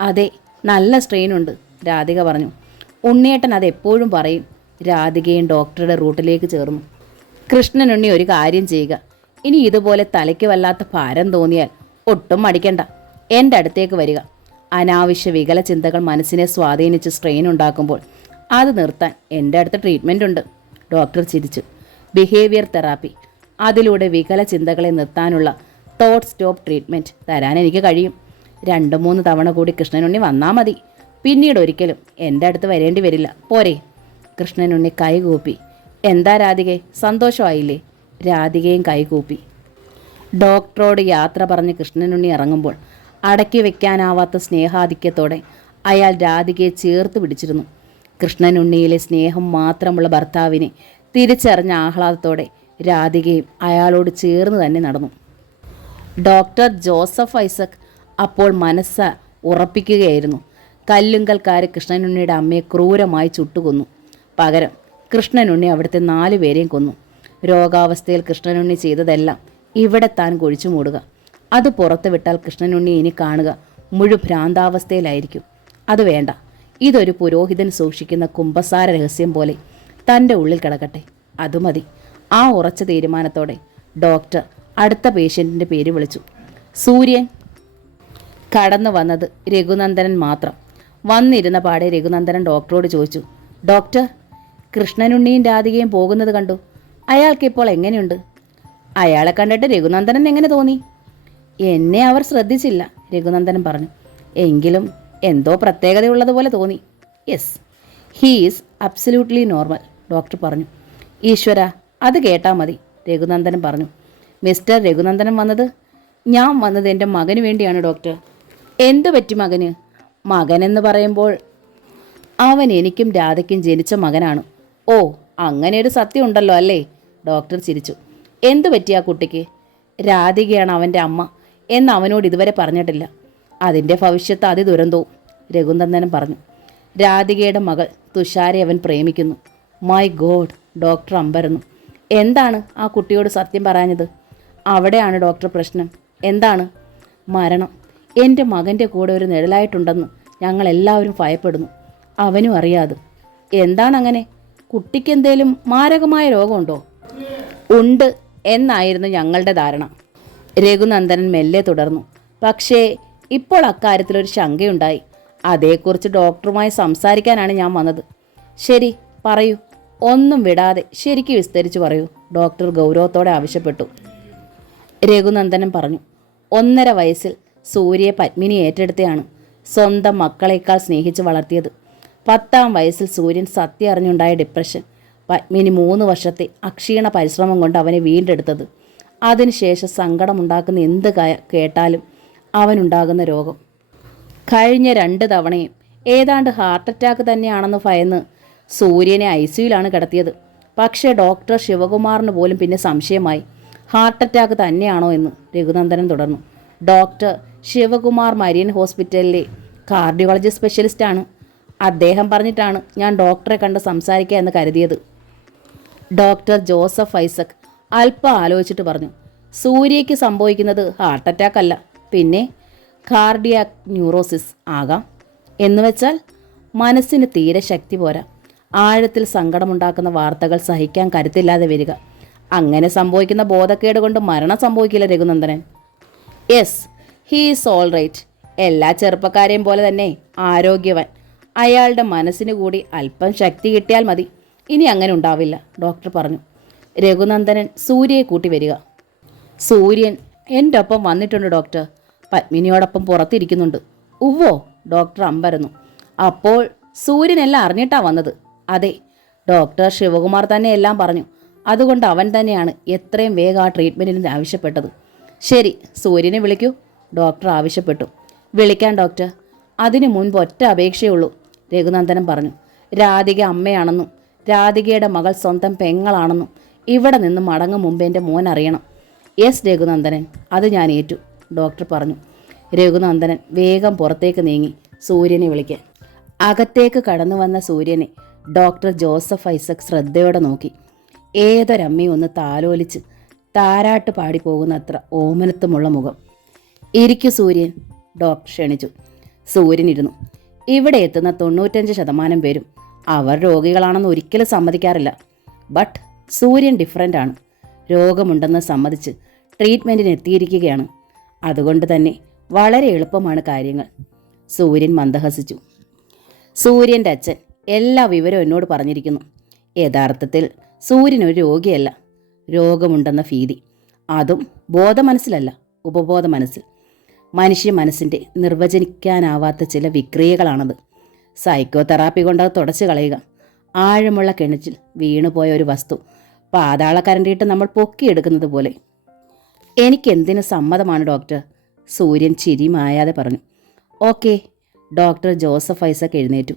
അതെ, നല്ല സ്ട്രെയിനുണ്ട്, രാധിക പറഞ്ഞു. ഉണ്ണിയേട്ടൻ അതെപ്പോഴും പറയും. രാധികയും ഡോക്ടറുടെ റൂട്ടിലേക്ക് ചേർന്നു. കൃഷ്ണനുണ്ണി ഒരു കാര്യം ചെയ്യുക, ഇനി ഇതുപോലെ തലയ്ക്ക് വല്ലാത്ത ഭാരം തോന്നിയാൽ ഒട്ടും മടിക്കണ്ട, എൻ്റെ അടുത്തേക്ക് വരിക. അനാവശ്യ വികല ചിന്തകൾ മനസ്സിനെ സ്വാധീനിച്ച് സ്ട്രെയിൻ ഉണ്ടാക്കുമ്പോൾ അത് നിർത്താൻ എൻ്റെ അടുത്ത് ട്രീറ്റ്മെൻ്റ് ഉണ്ട്. ഡോക്ടർ ചിരിച്ചു. Behaviour therapy. അതിലൂടെ വികല ചിന്തകളെ നിർത്താനുള്ള തോട്ട് സ്റ്റോപ്പ് ട്രീറ്റ്മെൻറ്റ് തരാൻ എനിക്ക് കഴിയും. 2-3 തവണ കൂടി കൃഷ്ണനുണ്ണി വന്നാൽ മതി. പിന്നീട് ഒരിക്കലും എൻ്റെ അടുത്ത് വരേണ്ടി വരില്ല. പോരെ? കൃഷ്ണനുണ്ണി കൈകൂപ്പി. എന്താ രാധികയെ, സന്തോഷമായില്ലേ? രാധികയും കൈകൂപ്പി. ഡോക്ടറോട് യാത്ര പറഞ്ഞ് കൃഷ്ണനുണ്ണി ഇറങ്ങുമ്പോൾ അടക്കി വെക്കാനാവാത്ത സ്നേഹാധിക്യത്തോടെ അയാൾ രാധികയെ ചേർത്ത് പിടിച്ചിരുന്നു. കൃഷ്ണനുണ്ണിയിലെ സ്നേഹം മാത്രമുള്ള ഭർത്താവിനെ തിരിച്ചറിഞ്ഞ ആഹ്ലാദത്തോടെ രാധികയും അയാളോട് ചേർന്ന് തന്നെ നടന്നു. ഡോക്ടർ ജോസഫ് ഐസക് അപ്പോൾ മനസ്സ് ഉറപ്പിക്കുകയായിരുന്നു. കല്ലുങ്കൽക്കാര് കൃഷ്ണനുണ്ണിയുടെ അമ്മയെ ക്രൂരമായി ചുട്ടുകൊന്നു. പകരം കൃഷ്ണനുണ്ണി അവിടുത്തെ 4 പേരെയും കൊന്നു. രോഗാവസ്ഥയിൽ കൃഷ്ണനുണ്ണി ചെയ്തതെല്ലാം ഇവിടെ താൻ കുഴിച്ചു മൂടുക. അത് പുറത്തു വിട്ടാൽ കൃഷ്ണനുണ്ണി ഇനി കാണുക മുഴുഭ്രാന്താവസ്ഥയിലായിരിക്കും. അത് വേണ്ട. ഇതൊരു പുരോഹിതൻ സൂക്ഷിക്കുന്ന കുംഭസാര രഹസ്യം പോലെ തൻ്റെ ഉള്ളിൽ കിടക്കട്ടെ. അതുമതി. ആ ഉറച്ച തീരുമാനത്തോടെ ഡോക്ടർ അടുത്ത പേഷ്യൻറ്റിൻ്റെ പേര് വിളിച്ചു. സൂര്യൻ. കടന്നു വന്നത് രഘുനന്ദനൻ മാത്രം. വന്നിരുന്ന പാടെ രഘുനന്ദനൻ ഡോക്ടറോട് ചോദിച്ചു, ഡോക്ടർ, കൃഷ്ണനുണ്ണിയും രാധികയും പോകുന്നത് കണ്ടു. അയാൾക്കിപ്പോൾ എങ്ങനെയുണ്ട്? അയാളെ കണ്ടിട്ട് രഘുനന്ദനൻ എങ്ങനെ തോന്നി? എന്നെ അവർ ശ്രദ്ധിച്ചില്ല, രഘുനന്ദനൻ പറഞ്ഞു. എങ്കിലും എന്തോ പ്രത്യേകതയുള്ളതുപോലെ തോന്നി. Yes, he is absolutely normal, doctor പറഞ്ഞു. ഈശ്വര, അത് കേട്ടാൽ മതി, രഘുനന്ദനൻ പറഞ്ഞു. മിസ്റ്റർ രഘുനന്ദനൻ വന്നത്? ഞാൻ വന്നത് എൻ്റെ മകന് വേണ്ടിയാണ് ഡോക്ടർ. എന്തു പറ്റി മകന്? മകനെന്ന് പറയുമ്പോൾ അവൻ എനിക്കും രാധയ്ക്കും ജനിച്ച മകനാണ്. ഓ, അങ്ങനെ ഒരു സത്യം ഉണ്ടല്ലോ അല്ലേ? ഡോക്ടർ ചിരിച്ചു. എന്തു പറ്റി ആ കുട്ടിക്ക്? രാധികയാണ് അവൻ്റെ അമ്മ എന്ന് അവനോട് ഇതുവരെ പറഞ്ഞിട്ടില്ല. അതിൻ്റെ ഭവിഷ്യത്ത് അതിദുരന്തവും, രഘുനന്ദനൻ പറഞ്ഞു. രാധികയുടെ മകൾ തുഷാരെ അവൻ പ്രേമിക്കുന്നു. മൈ ഗോഡ്, ഡോക്ടർ അമ്പരന്നു. എന്താണ് ആ കുട്ടിയോട് സത്യം പറയാഞ്ഞത്? അവിടെയാണ് ഡോക്ടർ പ്രശ്നം. എന്താണ്? മരണം. എൻ്റെ മകൻ്റെ കൂടെ ഒരു നിഴലായിട്ടുണ്ടെന്ന് ഞങ്ങളെല്ലാവരും ഭയപ്പെടുന്നു. അവനും അറിയാതെ. എന്താണങ്ങനെ? കുട്ടിക്ക് എന്തേലും മാരകമായ രോഗമുണ്ടോ? ഉണ്ട് എന്നായിരുന്നു ഞങ്ങളുടെ ധാരണ, രഘുനന്ദനൻ മെല്ലെ തുടർന്നു. പക്ഷേ ഇപ്പോൾ അക്കാര്യത്തിലൊരു ശങ്കയുണ്ടായി. അതേക്കുറിച്ച് ഡോക്ടറുമായി സംസാരിക്കാനാണ് ഞാൻ വന്നത്. ശരി, പറയൂ. ഒന്നും വിടാതെ ശരിക്ക് വിസ്തരിച്ചു പറയൂ, ഡോക്ടർ ഗൗരവത്തോടെ ആവശ്യപ്പെട്ടു. രഘുനന്ദനൻ പറഞ്ഞു. 1.5 വയസ്സിൽ സൂര്യയെ പത്മിനി ഏറ്റെടുത്തയാണ്. സ്വന്തം മക്കളേക്കാൾ സ്നേഹിച്ച് വളർത്തിയത്. 10ാം വയസ്സിൽ സൂര്യൻ സത്യം അറിഞ്ഞുണ്ടായ ഡിപ്രഷൻ. പത്മിനി 3 വർഷത്തെ അക്ഷീണ പരിശ്രമം കൊണ്ട് അവനെ വീണ്ടെടുത്തത്. അതിനുശേഷം സങ്കടമുണ്ടാക്കുന്ന എന്ത് കേട്ടാലും അവനുണ്ടാകുന്ന രോഗം. കഴിഞ്ഞ 2 തവണയും ഏതാണ്ട് ഹാർട്ട് അറ്റാക്ക് തന്നെയാണെന്ന് ഭയന്ന് സൂര്യനെ ICUവിലാണ് കിടത്തിയത്. പക്ഷേ ഡോക്ടർ ശിവകുമാറിന് പോലും പിന്നെ സംശയമായി. ഹാർട്ട് അറ്റാക്ക് തന്നെയാണോ എന്ന് രഘുനന്ദനൻ തുടർന്നു. ഡോക്ടർ ശിവകുമാർ മരിയൻ ഹോസ്പിറ്റലിലെ കാർഡിയോളജി സ്പെഷ്യലിസ്റ്റാണ്. അദ്ദേഹം പറഞ്ഞിട്ടാണ് ഞാൻ ഡോക്ടറെ കണ്ട് സംസാരിക്കുക എന്ന് കരുതിയത്. ഡോക്ടർ ജോസഫ് ഐസക് അല്പം ആലോചിച്ചിട്ട് പറഞ്ഞു. സൂര്യയ്ക്ക് സംഭവിക്കുന്നത് ഹാർട്ട് അറ്റാക്ക് അല്ല, പിന്നെ കാർഡിയാക് ന്യൂറോസിസ് ആകാം. എന്നുവെച്ചാൽ മനസ്സിന് തീരെ ശക്തി പോരാ, ആഴത്തിൽ സങ്കടമുണ്ടാക്കുന്ന വാർത്തകൾ സഹിക്കാൻ കരുത്തില്ലാതെ വരിക. അങ്ങനെ സംഭവിക്കുന്ന ബോധക്കേട് കൊണ്ട് മരണം സംഭവിക്കില്ല Raghunandanan. Yes, he is all right. എല്ലാ ചെറുപ്പക്കാരെയും പോലെ തന്നെ ആരോഗ്യവാൻ. അയാളുടെ മനസ്സിന് കൂടി അല്പം ശക്തി കിട്ടിയാൽ മതി. ഇനി അങ്ങനെ ഉണ്ടാവില്ല, ഡോക്ടർ പറഞ്ഞു. രഘുനന്ദനൻ സൂര്യയെ കൂട്ടി വരിക. സൂര്യൻ എൻ്റെ ഒപ്പം വന്നിട്ടുണ്ട് ഡോക്ടർ. പത്മിനിയോടൊപ്പം പുറത്തിരിക്കുന്നുണ്ട്. ഉവ്വോ, ഡോക്ടർ അമ്പരന്നു. അപ്പോൾ സൂര്യനെല്ലാം അറിഞ്ഞിട്ടാ വന്നത്? അതെ, ഡോക്ടർ ശിവകുമാർ തന്നെ എല്ലാം പറഞ്ഞു. അതുകൊണ്ട് അവൻ തന്നെയാണ് എത്രയും വേഗം ആ ട്രീറ്റ്മെൻറ്റിന് ആവശ്യപ്പെട്ടത്. ശരി, സൂര്യനെ വിളിക്കൂ, ഡോക്ടർ ആവശ്യപ്പെട്ടു. വിളിക്കാൻ ഡോക്ടർ. അതിനു മുൻപ് ഒറ്റ അപേക്ഷയുള്ളൂ, രഘുനന്ദനൻ പറഞ്ഞു. രാധിക അമ്മയാണെന്നും രാധികയുടെ മകൾ സ്വന്തം പെങ്ങളാണെന്നും ഇവിടെ നിന്ന് മടങ്ങും മുമ്പ് എൻ്റെ മോൻ അറിയണം. യെസ് രഘുനന്ദനൻ, അത് ഞാൻ ഏറ്റു, ഡോക്ടർ പറഞ്ഞു. രഘുനന്ദനൻ വേഗം പുറത്തേക്ക് നീങ്ങി സൂര്യനെ വിളിക്കാൻ. അകത്തേക്ക് കടന്നു വന്ന സൂര്യനെ ഡോക്ടർ ജോസഫ് ഐസക് ശ്രദ്ധയോടെ നോക്കി. ഏതൊരമ്മയും ഒന്ന് താലോലിച്ച് താരാട്ട് പാടിപ്പോകുന്നത്ര ഓമനത്വമുള്ള മുഖം. ഇരിക്കു സൂര്യൻ, ഡോക്ടർ ക്ഷണിച്ചു. സൂര്യൻ ഇരുന്നു. ഇവിടെ എത്തുന്ന 95% പേരും അവർ രോഗികളാണെന്ന് ഒരിക്കലും സമ്മതിക്കാറില്ല. ബട്ട് സൂര്യൻ ഡിഫറൻ്റ് ആണ്. രോഗമുണ്ടെന്ന് സമ്മതിച്ച് ട്രീറ്റ്മെൻറ്റിന് എത്തിയിരിക്കുകയാണ്. അതുകൊണ്ട് തന്നെ വളരെ എളുപ്പമാണ് കാര്യങ്ങൾ. സൂര്യൻ മന്ദഹസിച്ചു. സൂര്യൻ്റെ അച്ഛൻ എല്ലാ വിവരവും എന്നോട് പറഞ്ഞിരിക്കുന്നു. യഥാർത്ഥത്തിൽ സൂര്യൻ ഒരു രോഗിയല്ല. രോഗമുണ്ടെന്ന ഭീതി, അതും ബോധമനസ്സിലല്ല, ഉപബോധ മനസ്സിൽ. മനുഷ്യ മനസ്സിൻ്റെ നിർവചനിക്കാനാവാത്ത ചില വിക്രിയകളാണത്. സൈക്കോ തെറാപ്പി കൊണ്ട് അത് തുടച്ചു കളയുക. ആഴമുള്ള കിണറ്റിൽ വീണുപോയ ഒരു വസ്തു പാതാളക്കരണ്ടിയിട്ട് നമ്മൾ പൊക്കിയെടുക്കുന്നത് പോലെ. എനിക്കെന്തിനു സമ്മതമാണ് ഡോക്ടർ, സൂര്യൻ ചിരി മായാതെ പറഞ്ഞു. ഓക്കെ, ഡോക്ടർ ജോസഫ് ഐസക് എഴുന്നേറ്റു.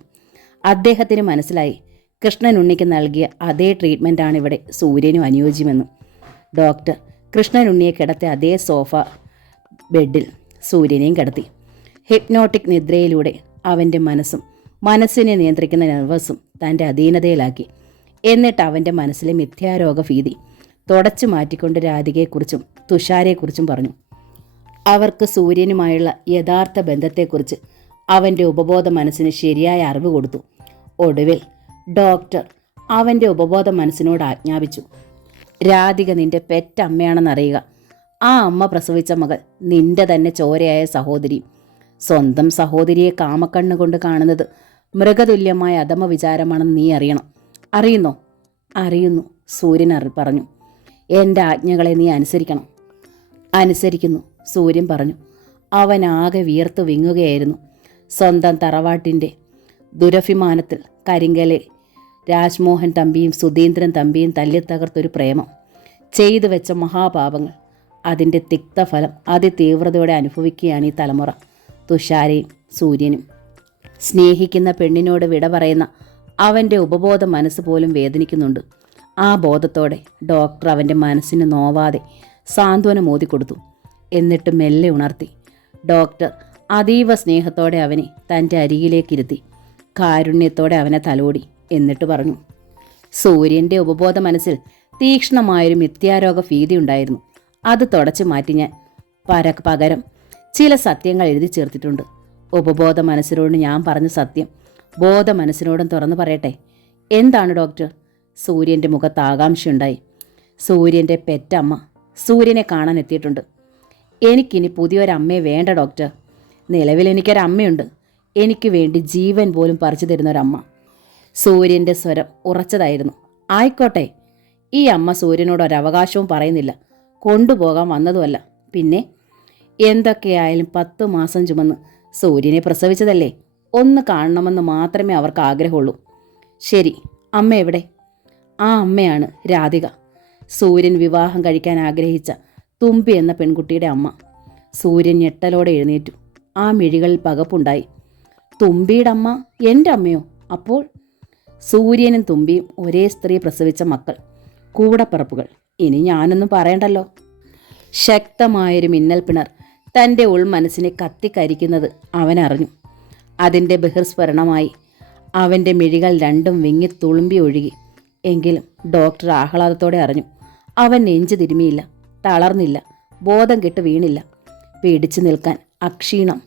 അദ്ദേഹത്തിന് മനസ്സിലായി കൃഷ്ണൻ ഉണ്ണിക്ക് നൽകിയ അതേ ട്രീറ്റ്മെൻറ്റാണ് ഇവിടെ സൂര്യനും അനുയോജ്യമെന്ന്. ഡോക്ടർ കൃഷ്ണൻ ഉണ്ണിയെ കിടത്തി അതേ സോഫ ബെഡിൽ സൂര്യനെയും കിടത്തി. ഹിപ്നോട്ടിക് നിദ്രയിലൂടെ അവൻ്റെ മനസ്സിനെ നിയന്ത്രിക്കുന്ന നെർവസും തൻ്റെ അധീനതയിലാക്കി. എന്നിട്ട് അവൻ്റെ മനസ്സിലെ മിഥ്യാരോഗ ഭീതി തുടച്ചു മാറ്റിക്കൊണ്ട് രാധികയെക്കുറിച്ചും തുഷാരെക്കുറിച്ചും പറഞ്ഞു. അവർക്ക് സൂര്യനുമായുള്ള യഥാർത്ഥ ബന്ധത്തെക്കുറിച്ച് അവൻ്റെ ഉപബോധ മനസ്സിന് ശരിയായ അറിവ് കൊടുത്തു. ഒടുവിൽ ഡോക്ടർ അവൻ്റെ ഉപബോധ മനസ്സിനോട് ആജ്ഞാപിച്ചു, രാധിക നിന്റെ പെറ്റമ്മയാണെന്നറിയുക. ആ അമ്മ പ്രസവിച്ച മകൾ നിന്റെ തന്നെ ചോരയായ സഹോദരി. സ്വന്തം സഹോദരിയെ കാമക്കണ്ണ് കൊണ്ട് കാണുന്നത് മൃഗതുല്യമായ അധമ വിചാരമാണെന്ന് നീ അറിയണം. അറിയുന്നോ? അറിയുന്നു, സൂര്യൻ പറഞ്ഞു. എൻ്റെ ആജ്ഞകളെ നീ അനുസരിക്കണം. അനുസരിക്കുന്നു, സൂര്യൻ പറഞ്ഞു. അവനാകെ വിയർത്തു വിങ്ങുകയായിരുന്നു. സ്വന്തം തറവാട്ടിൻ്റെ ദുരഭിമാനത്തിൽ കരിങ്കലെ രാജ്മോഹൻ തമ്പിയും സുധീന്ദ്രൻ തമ്പിയും തല്ലിത്തകർത്തൊരു പ്രേമം, ചെയ്തു വെച്ച മഹാപാപങ്ങൾ, അതിൻ്റെ തിക്തഫലം അതിതീവ്രതയോടെ അനുഭവിക്കുകയാണ് ഈ തലമുറ. തുഷാരയും സൂര്യനും. സ്നേഹിക്കുന്ന പെണ്ണിനോട് വിട പറയുന്ന അവൻ്റെ ഉപബോധ മനസ്സ് പോലും വേദനിക്കുന്നുണ്ട്. ആ ബോധത്തോടെ ഡോക്ടർ അവൻ്റെ മനസ്സിന് നോവാതെ സാന്ത്വനം ഓതിക്കൊടുത്തു. എന്നിട്ട് മെല്ലെ ഉണർത്തി. ഡോക്ടർ അതീവ സ്നേഹത്തോടെ അവനെ തൻ്റെ അരികിലേക്കിരുത്തി. കാരുണ്യത്തോടെ അവനെ തലോടി. എന്നിട്ട് പറഞ്ഞു, സൂര്യൻ്റെ ഉപബോധ മനസ്സിൽ തീക്ഷ്ണമായൊരു മിഥ്യാരോഗ ഭീതി ഉണ്ടായിരുന്നു. അത് തുടച്ചു മാറ്റി ഞാൻ പകരം ചില സത്യങ്ങൾ എഴുതി ചേർത്തിട്ടുണ്ട്. ഉപബോധ മനസ്സിനോട് ഞാൻ പറഞ്ഞ സത്യം ബോധ മനസ്സിനോടും തുറന്നു പറയട്ടെ. എന്താണ് ഡോക്ടർ? സൂര്യൻ്റെ മുഖത്ത് ആകാംക്ഷയുണ്ടായി. സൂര്യൻ്റെ പെറ്റമ്മ സൂര്യനെ കാണാൻ എത്തിയിട്ടുണ്ട്. എനിക്കിനി പുതിയൊരമ്മയെ വേണ്ട ഡോക്ടർ. നിലവിൽ എനിക്കൊരമ്മയുണ്ട്. എനിക്ക് വേണ്ടി ജീവൻ പോലും പറിച്ചു തരുന്നൊരമ്മ. സൂര്യൻ്റെ സ്വരം ഉറച്ചതായിരുന്നു. ആയിക്കോട്ടെ, ഈ അമ്മ സൂര്യനോട് ഒരവകാശവും പറയുന്നില്ല, കൊണ്ടുപോകാൻ വന്നതുമല്ല. പിന്നെ എന്തൊക്കെയായാലും 10 മാസം ചുമന്ന് സൂര്യനെ പ്രസവിച്ചതല്ലേ, ഒന്ന് കാണണമെന്ന് മാത്രമേ അവർക്ക് ആഗ്രഹമുള്ളൂ. ശരി, അമ്മ എവിടെ? ആ അമ്മയാണ് രാധിക, സൂര്യൻ വിവാഹം കഴിക്കാൻ ആഗ്രഹിച്ച തുമ്പി എന്ന പെൺകുട്ടിയുടെ അമ്മ. സൂര്യൻ ഞെട്ടലോടെ എഴുന്നേറ്റു. ആ മിഴികളിൽ പകപ്പുണ്ടായി. തുമ്പിയുടെ അമ്മ എൻ്റെ അമ്മയോ? അപ്പോൾ സൂര്യനും തുമ്പിയും ഒരേ സ്ത്രീ പ്രസവിച്ച മക്കൾ, കൂടപ്പിറപ്പുകൾ. ഇനി ഞാനൊന്നും പറയണ്ടല്ലോ. ശക്തമായൊരു മിന്നൽ പിണർ തൻ്റെ ഉൾമനസ്സിനെ കത്തിക്കരിക്കുന്നത് അവനറിഞ്ഞു. അതിൻ്റെ ബഹിർസ്ഫുരണമായി അവൻ്റെ മിഴികൾ രണ്ടും വിങ്ങി തുളുമ്പി ഒഴുകി. എങ്കിലും ഡോക്ടർ ആഹ്ലാദത്തോടെ അറിഞ്ഞു. അവൻ നെഞ്ചു തിരുമിയില്ല, തളർന്നില്ല, ബോധം കെട്ട് വീണില്ല. പിടിച്ചു നിൽക്കാൻ അക്ഷീണം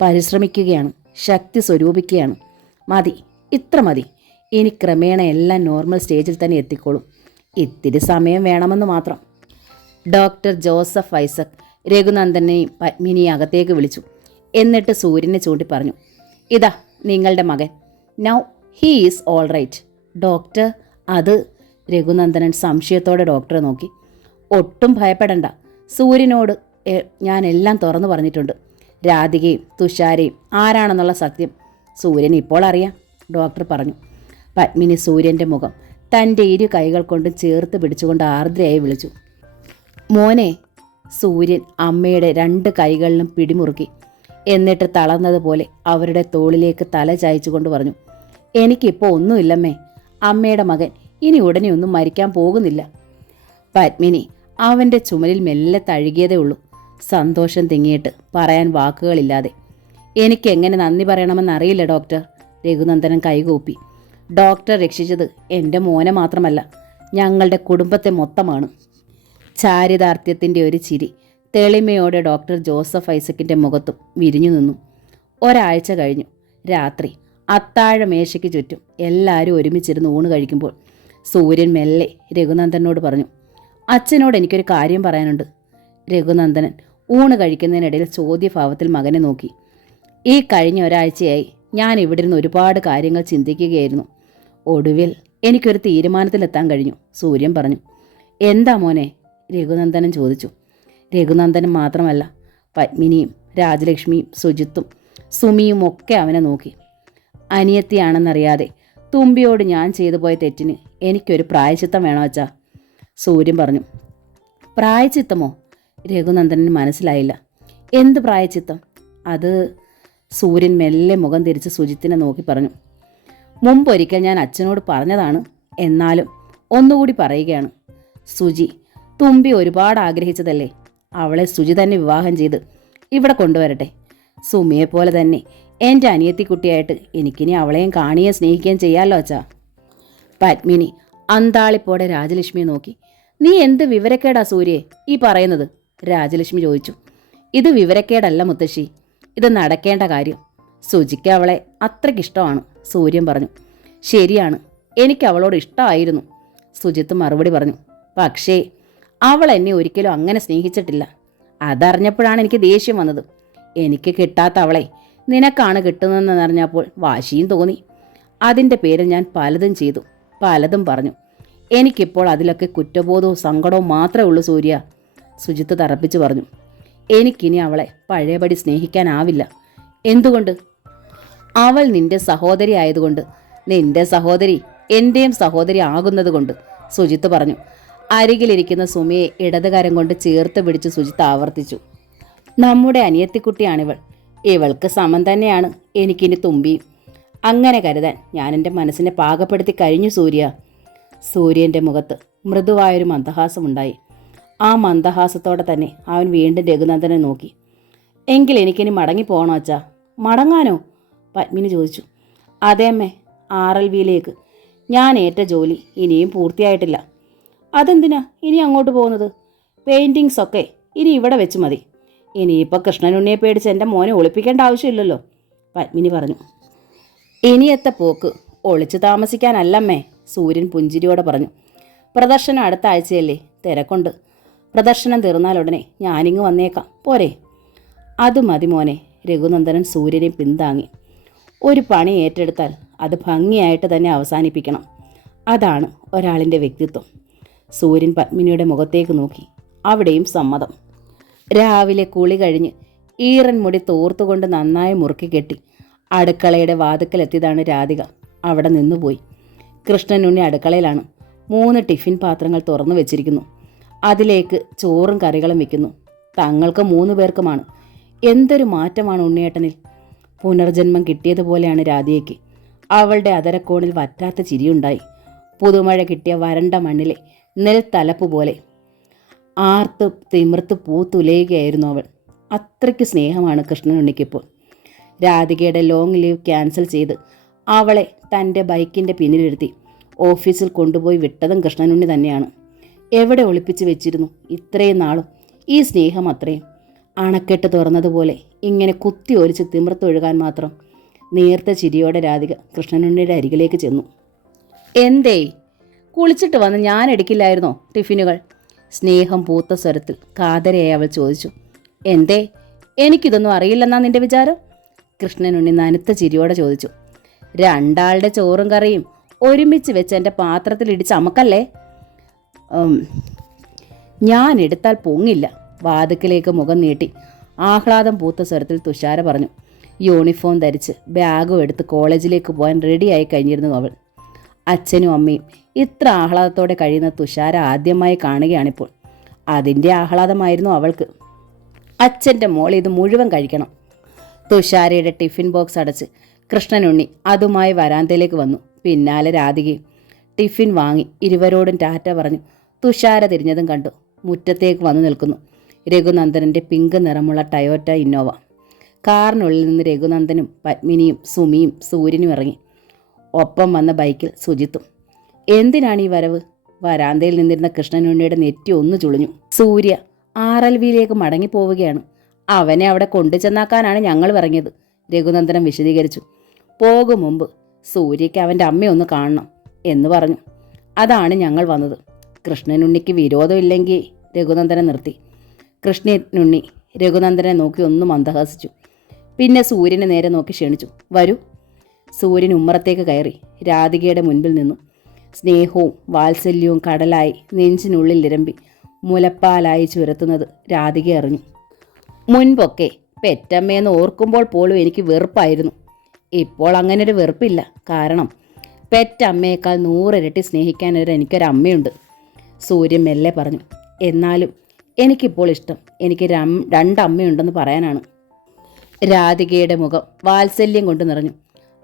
പരിശ്രമിക്കുകയാണ്, ശക്തി സ്വരൂപിക്കുകയാണ്. മതി, ഇത്ര മതി. ഇനി ക്രമേണ എല്ലാം നോർമൽ സ്റ്റേജിൽ തന്നെ എത്തിക്കോളും. ഇത്തിരി സമയം വേണമെന്ന് മാത്രം. ഡോക്ടർ ജോസഫ് ഐസക് രഘുനന്ദനെയും പത്മിനിയെ അകത്തേക്ക് വിളിച്ചു. എന്നിട്ട് സൂര്യനെ ചൂണ്ടി പറഞ്ഞു, ഇതാ നിങ്ങളുടെ മകൻ. Now he is all right. Doctor, അത്? രഘുനന്ദനൻ സംശയത്തോടെ ഡോക്ടറെ നോക്കി. ഒട്ടും ഭയപ്പെടണ്ട. സൂര്യനോട് ഞാൻ എല്ലാം തുറന്നു പറഞ്ഞിട്ടുണ്ട്. രാധികയും തുഷാരയും ആരാണെന്നുള്ള സത്യം സൂര്യൻ ഇപ്പോൾ അറിയാം, ഡോക്ടർ പറഞ്ഞു. പത്മിനി സൂര്യൻ്റെ മുഖം തൻ്റെ ഇരു കൈകൾ കൊണ്ട് ചേർത്ത് പിടിച്ചുകൊണ്ട് ആർദ്രയായി വിളിച്ചു. മോനെ. സൂര്യൻ അമ്മയുടെ 2 കൈകളിലും പിടിമുറുക്കി. എന്നിട്ട് തളർന്നതുപോലെ അവരുടെ തോളിലേക്ക് തല ചായച്ചുകൊണ്ട് പറഞ്ഞു, എനിക്കിപ്പോൾ ഒന്നുമില്ലമ്മേ. അമ്മയുടെ മകൻ ഇനി ഉടനെ ഒന്നും മരിക്കാൻ പോകുന്നില്ല. പത്മിനി അവൻ്റെ ചുമലിൽ മെല്ലെ തഴുകിയതേ ഉള്ളൂ. സന്തോഷം തിങ്ങിയിട്ട് പറയാൻ വാക്കുകളില്ലാതെ. എനിക്കെങ്ങനെ നന്ദി പറയണമെന്നറിയില്ല ഡോക്ടർ. രഘുനന്ദനൻ കൈകൂപ്പി. ഡോക്ടർ രക്ഷിച്ചത് എൻ്റെ മോനെ മാത്രമല്ല, ഞങ്ങളുടെ കുടുംബത്തെ മൊത്തമാണ്. ചാരിതാർത്ഥ്യത്തിൻ്റെ ഒരു ചിരി തെളിമയോടെ ഡോക്ടർ ജോസഫ് ഐസക്കിൻ്റെ മുഖത്തും വിരിഞ്ഞു നിന്നു. ഒരാഴ്ച കഴിഞ്ഞു. രാത്രി അത്താഴമേശയ്ക്ക് ചുറ്റും എല്ലാവരും ഒരുമിച്ചിരുന്ന് ഊണ് കഴിക്കുമ്പോൾ സൂര്യൻ മെല്ലെ രഘുനന്ദനോട് പറഞ്ഞു, അച്ഛനോട് എനിക്കൊരു കാര്യം പറയാനുണ്ട്. രഘുനന്ദനൻ ഊണ് കഴിക്കുന്നതിനിടയിൽ ചോദ്യഭാവത്തിൽ മകനെ നോക്കി. ഈ കഴിഞ്ഞ ഒരാഴ്ചയായി ഞാൻ ഇവിടെ നിന്ന് ഒരുപാട് കാര്യങ്ങൾ ചിന്തിക്കുകയായിരുന്നു. ഒടുവിൽ എനിക്കൊരു തീരുമാനത്തിലെത്താൻ കഴിഞ്ഞു, സൂര്യൻ പറഞ്ഞു. എന്താ മോനെ? രഘുനന്ദനൻ ചോദിച്ചു. രഘുനന്ദനും മാത്രമല്ല, പത്മിനിയും രാജലക്ഷ്മിയും സുജിത്തും സുമിയും ഒക്കെ അവനെ നോക്കി. അനിയത്തിയാണെന്നറിയാതെ തുമ്പിയോട് ഞാൻ ചെയ്തു പോയ തെറ്റിന് എനിക്കൊരു പ്രായശ്ചിത്തം വേണോ അച്ഛാ? സൂര്യൻ പറഞ്ഞു. പ്രായശ്ചിത്തമോ? രഘുനന്ദനന് മനസ്സിലായില്ല. എന്ത് പ്രായശ്ചിത്തം? അത്? സൂര്യൻ മെല്ലെ മുഖം തിരിച്ച് സുജിത്തിനെ നോക്കി പറഞ്ഞു. മുമ്പൊരിക്കൽ ഞാൻ അച്ഛനോട് പറഞ്ഞതാണ്, എന്നാലും ഒന്നുകൂടി പറയുകയാണ്. സുജി തുമ്പി ഒരുപാട് ആഗ്രഹിച്ചതല്ലേ, അവളെ സുജി തന്നെ വിവാഹം ചെയ്ത് ഇവിടെ കൊണ്ടുവരട്ടെ. സുമിയെപ്പോലെ തന്നെ എൻ്റെ അനിയത്തിക്കുട്ടിയായിട്ട് എനിക്കിനി അവളെയും കാണിയെ സ്നേഹിക്കുകയും ചെയ്യാമല്ലോ അച്ഛാ. പത്മിനി അന്താളിപ്പോടെ രാജലക്ഷ്മിയെ നോക്കി. നീ എന്ത് വിവരക്കേടാ സൂര്യയെ ഈ പറയുന്നത്? രാജലക്ഷ്മി ചോദിച്ചു. ഇത് വിവരക്കേടല്ല മുത്തശ്ശി, ഇത് നടക്കേണ്ട കാര്യം. സുജിക്ക് അവളെ അത്രയ്ക്കിഷ്ടമാണ്, സൂര്യൻ പറഞ്ഞു. ശരിയാണ്, എനിക്ക് അവളോട് ഇഷ്ടമായിരുന്നു, സുജിത്ത് മറുപടി പറഞ്ഞു. പക്ഷേ അവൾ എന്നെ ഒരിക്കലും അങ്ങനെ സ്നേഹിച്ചിട്ടില്ല. അതറിഞ്ഞപ്പോഴാണ് എനിക്ക് ദേഷ്യം വന്നത്. എനിക്ക് കിട്ടാത്ത അവളെ നിനക്കാണ് കിട്ടുന്നതെന്ന് അറിഞ്ഞപ്പോൾ വാശിയും തോന്നി. അതിൻ്റെ പേരിൽ ഞാൻ പലതും ചെയ്തു, പലതും പറഞ്ഞു. എനിക്കിപ്പോൾ അതിലൊക്കെ കുറ്റബോധവും സങ്കടവും മാത്രമേ ഉള്ളൂ സൂര്യ, സുജിത്ത് തറപ്പിച്ചു പറഞ്ഞു. എനിക്കിനി അവളെ പഴയപടി സ്നേഹിക്കാനാവില്ല. എന്തുകൊണ്ട്? അവൾ നിന്റെ സഹോദരി ആയതുകൊണ്ട്. നിന്റെ സഹോദരി എൻ്റെയും സഹോദരി ആകുന്നത് കൊണ്ട്, സുജിത്ത് പറഞ്ഞു. അരികിലിരിക്കുന്ന സുമിയെ ഇടതുകരം കൊണ്ട് ചേർത്ത് പിടിച്ച് സുജിത്ത് ആവർത്തിച്ചു. നമ്മുടെ അനിയത്തിക്കുട്ടിയാണിവൾ. ഇവൾക്ക് സമം തന്നെയാണ് എനിക്കിനി തുമ്പിയും. അങ്ങനെ കരുതാൻ ഞാൻ എൻ്റെ മനസ്സിനെ പാകപ്പെടുത്തി കഴിഞ്ഞു സൂര്യ. സൂര്യൻ്റെ മുഖത്ത് മൃദുവായൊരു മന്ദഹാസമുണ്ടായി. ആ മന്ദഹാസത്തോടെ തന്നെ അവൻ വീണ്ടും രഘുനന്ദനെ നോക്കി. എങ്കിൽ എനിക്കിനി മടങ്ങിപ്പോകണോ അച്ഛാ? മടങ്ങാനോ? പത്മിനി ചോദിച്ചു. അതേ അമ്മേ, RLVയിലേക്ക്. ഞാൻ ഏറ്റ ജോലി ഇനിയും പൂർത്തിയായിട്ടില്ല. അതെന്തിനാ ഇനി അങ്ങോട്ട് പോകുന്നത്? പെയിൻറ്റിങ്സ് ഒക്കെ ഇനി ഇവിടെ വെച്ച് മതി. ഇനിയിപ്പോൾ കൃഷ്ണനുണ്ണിയെ പേടിച്ച് എൻ്റെ മോനെ ഒളിപ്പിക്കേണ്ട ആവശ്യമില്ലല്ലോ, പത്മിനി പറഞ്ഞു. ഇനിയത്തെ പോക്ക് ഒളിച്ചു താമസിക്കാനല്ലമ്മേ, സൂര്യൻ പുഞ്ചിരിയോടെ പറഞ്ഞു. പ്രദർശനം അടുത്ത ആഴ്ചയല്ലേ, തിരക്കുണ്ട്. പ്രദർശനം തീർന്നാലുടനെ ഞാനിങ്ങ് വന്നേക്കാം, പോരെ? അത് മതി മോനെ, രഘുനന്ദനൻ സൂര്യനെ പിന്താങ്ങി. ഒരു പണി ഏറ്റെടുത്താൽ അത് ഭംഗിയായിട്ട് തന്നെ അവസാനിപ്പിക്കണം. അതാണ് ഒരാളിൻ്റെ വ്യക്തിത്വം. സൂര്യൻ പത്മിനിയുടെ മുഖത്തേക്ക് നോക്കി. അവിടെയും സമ്മതം. രാവിലെ കുളി കഴിഞ്ഞ് ഈറൻ മുടി തോർത്തുകൊണ്ട് നന്നായി മുറുക്കി കെട്ടി അടുക്കളയുടെ വാതുക്കലെത്തിയതാണ് രാധിക. അവിടെ നിന്നുപോയി. കൃഷ്ണനുണ്ണി അടുക്കളയിലാണ്. 3 ടിഫിൻ പാത്രങ്ങൾ തുറന്നു വെച്ചിരിക്കുന്നു. അതിലേക്ക് ചോറും കറികളും വെക്കുന്നു. തങ്ങൾക്ക് 3 പേർക്കുമാണ്. എന്തൊരു മാറ്റമാണ് ഉണ്ണിയേട്ടനിൽ. പുനർജന്മം കിട്ടിയതുപോലെയാണ് രാധികയ്ക്ക്. അവളുടെ അതരക്കോണിൽ വറ്റാത്ത ചിരിയുണ്ടായി. പുതുമഴ കിട്ടിയ വരണ്ട മണ്ണിലെ നെൽത്തലപ്പ് പോലെ ആർത്ത് തിമിർത്ത് പൂത്തുലയുകയായിരുന്നു അവൾ. അത്രയ്ക്ക് സ്നേഹമാണ് കൃഷ്ണനുണ്ണിക്കിപ്പോൾ. രാധികയുടെ ലോങ് ലീവ് ക്യാൻസൽ ചെയ്ത് അവളെ തൻ്റെ ബൈക്കിൻ്റെ പിന്നിലിരുത്തി ഓഫീസിൽ കൊണ്ടുപോയി വിട്ടതും കൃഷ്ണനുണ്ണി തന്നെയാണ്. എവിടെ ഒളിപ്പിച്ച് വെച്ചിരുന്നു ഇത്രയും നാളും ഈ സ്നേഹം? അത്രയും അണക്കെട്ട് തുറന്നതുപോലെ ഇങ്ങനെ കുത്തി ഒലിച്ച് തിമിർത്തൊഴുകാൻ മാത്രം. നേർത്ത ചിരിയോടെ രാധിക കൃഷ്ണനുണ്ണിയുടെ അരികിലേക്ക് ചെന്നു. എന്തേ, കുളിച്ചിട്ട് വന്ന് ഞാൻ എടുക്കില്ലായിരുന്നോ ടിഫിനുകൾ? സ്നേഹം പൂത്ത സ്വരത്തിൽ കാതരയായി അവൾ ചോദിച്ചു. എന്തേ, എനിക്കിതൊന്നും അറിയില്ലെന്നാ നിന്റെ വിചാരം? കൃഷ്ണനുണ്ണി നനുത്ത ചിരിയോടെ ചോദിച്ചു. രണ്ടാളുടെ ചോറും കറിയും ഒരുമിച്ച് വെച്ച് എൻ്റെ പാത്രത്തിൽ ഇടിച്ച് അമക്കല്ലേ? ഞാൻ എടുത്താൽ പൊങ്ങില്ല. വാതുക്കിലേക്ക് മുഖം നീട്ടി ആഹ്ലാദം പൂത്ത സ്വരത്തിൽ തുഷാര പറഞ്ഞു. യൂണിഫോം ധരിച്ച് ബാഗും എടുത്ത് കോളേജിലേക്ക് പോകാൻ റെഡിയായി കഴിഞ്ഞിരുന്നു അവൾ. അച്ഛനും അമ്മയും ഇത്ര ആഹ്ലാദത്തോടെ കഴിയുന്ന തുഷാര ആദ്യമായി കാണുകയാണിപ്പോൾ. അതിൻ്റെ ആഹ്ലാദമായിരുന്നു അവൾക്ക്. അച്ഛൻ്റെ മോൾ ഇത് മുഴുവൻ കഴിക്കണം. തുഷാരയുടെ ടിഫിൻ ബോക്സ് അടച്ച് കൃഷ്ണനുണ്ണി അതുമായി വരാന്തയിലേക്ക് വന്നു. പിന്നാലെ രാധികയും. ടിഫിൻ വാങ്ങി ഇരുവരോടും ടാറ്റ പറഞ്ഞു തുഷാര തിരിഞ്ഞതും കണ്ടു മുറ്റത്തേക്ക് വന്നു നിൽക്കുന്നു രഘുനന്ദനൻ്റെ പിങ്ക് നിറമുള്ള ടയോട്ട ഇന്നോവ. കാറിനുള്ളിൽ നിന്ന് രഘുനന്ദനും പത്മിനിയും സുമിയും സൂര്യനും ഇറങ്ങി. ഒപ്പം വന്ന ബൈക്കിൽ സുജിത്തും. എന്തിനാണ് ഈ വരവ്? വരാന്തയിൽ നിന്നിരുന്ന കൃഷ്ണനുണ്ണിയുടെ നെറ്റി ഒന്ന് ചുളിഞ്ഞു. സൂര്യ RLVയിലേക്ക് മടങ്ങിപ്പോവുകയാണ്. അവനെ അവിടെ കൊണ്ടു ചെന്നാക്കാനാണ് ഞങ്ങൾ ഇറങ്ങിയത്, രഘുനന്ദനം വിശദീകരിച്ചു. പോകും മുമ്പ് സൂര്യയ്ക്ക് അവൻ്റെ അമ്മയൊന്ന് കാണണം എന്ന് പറഞ്ഞു. അതാണ് ഞങ്ങൾ വന്നത്. കൃഷ്ണനുണ്ണിക്ക് വിരോധമില്ലെങ്കിൽ രഘുനന്ദനെ നിർത്തി. കൃഷ്ണനുണ്ണി രഘുനന്ദനെ നോക്കി ഒന്ന് മന്ദഹസിച്ചു. പിന്നെ സൂര്യനെ നേരെ നോക്കി ക്ഷണിച്ചു. വരൂ. സൂര്യൻ ഉമ്മറത്തേക്ക് കയറി രാധികയുടെ മുൻപിൽ നിന്നു. സ്നേഹവും വാത്സല്യവും കടലായി നെഞ്ചിനുള്ളിൽ ഇരമ്പി മുലപ്പാലായി ചുരത്തുന്നത് രാധിക അറിഞ്ഞു. മുൻപൊക്കെ പെറ്റമ്മയെന്ന് ഓർക്കുമ്പോൾ പോലും എനിക്ക് വെറുപ്പായിരുന്നു. ഇപ്പോൾ അങ്ങനൊരു വെറുപ്പില്ല. കാരണം പെറ്റമ്മയേക്കാൾ 100 ഇരട്ടി സ്നേഹിക്കാനൊരു എനിക്കൊരമ്മയുണ്ട്, സൂര്യൻ മെല്ലെ പറഞ്ഞു. എന്നാലും എനിക്കിപ്പോൾ ഇഷ്ടം എനിക്ക് 2 അമ്മയുണ്ടെന്ന് പറയാനാണ്. രാധികയുടെ മുഖം വാത്സല്യം കൊണ്ട് നിറഞ്ഞു.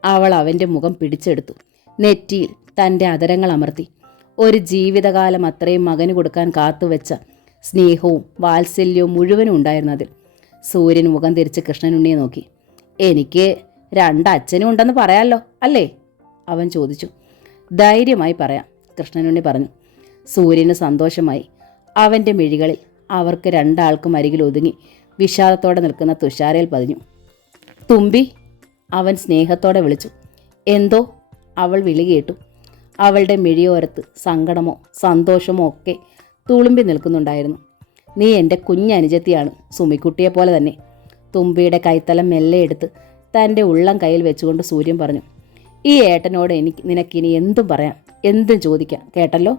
അവൾ അവൻ്റെ മുഖം പിടിച്ചെടുത്തു. നെറ്റിയിൽ തൻ്റെ അതരങ്ങൾ അമർത്തി. ഒരു ജീവിതകാലം അത്രയും മകന് കൊടുക്കാൻ കാത്തുവെച്ച സ്നേഹവും വാത്സല്യവും മുഴുവനും ഉണ്ടായിരുന്നു അതിൽ. സൂര്യൻ മുഖം തിരിച്ച് കൃഷ്ണനുണ്ണിയെ നോക്കി. എനിക്ക് 2 അച്ഛനും ഉണ്ടെന്ന് പറയാമല്ലോ അല്ലേ? അവൻ ചോദിച്ചു. ധൈര്യമായി പറയാം, കൃഷ്ണനുണ്ണി പറഞ്ഞു. സൂര്യന് സന്തോഷമായി. അവൻ്റെ മിഴികളിൽ അവർക്ക് 2 ആൾക്കും അരികിൽ ഒതുങ്ങി വിഷാദത്തോടെ നിൽക്കുന്ന തുഷാരയിൽ പതിഞ്ഞു. തുമ്പി, അവൻ സ്നേഹത്തോടെ വിളിച്ചു. എന്തോ? അവൾ വിളി കേട്ടു. അവളുടെ മിഴിയോരത്ത് സങ്കടമോ സന്തോഷമോ ഒക്കെ തുളുമ്പി നിൽക്കുന്നുണ്ടായിരുന്നു. നീ എൻ്റെ കുഞ്ഞനുജത്തിയാണ്, സുമിക്കുട്ടിയെപ്പോലെ തന്നെ. തുമ്പിയുടെ കൈത്തലം മെല്ലെ എടുത്ത് തൻ്റെ ഉള്ളം കയ്യിൽ വെച്ചുകൊണ്ട് സൂര്യൻ പറഞ്ഞു. ഈ ഏട്ടനോട് നിനക്കിനി എന്തും പറയാം, എന്തും ചോദിക്കാം, കേട്ടല്ലോ?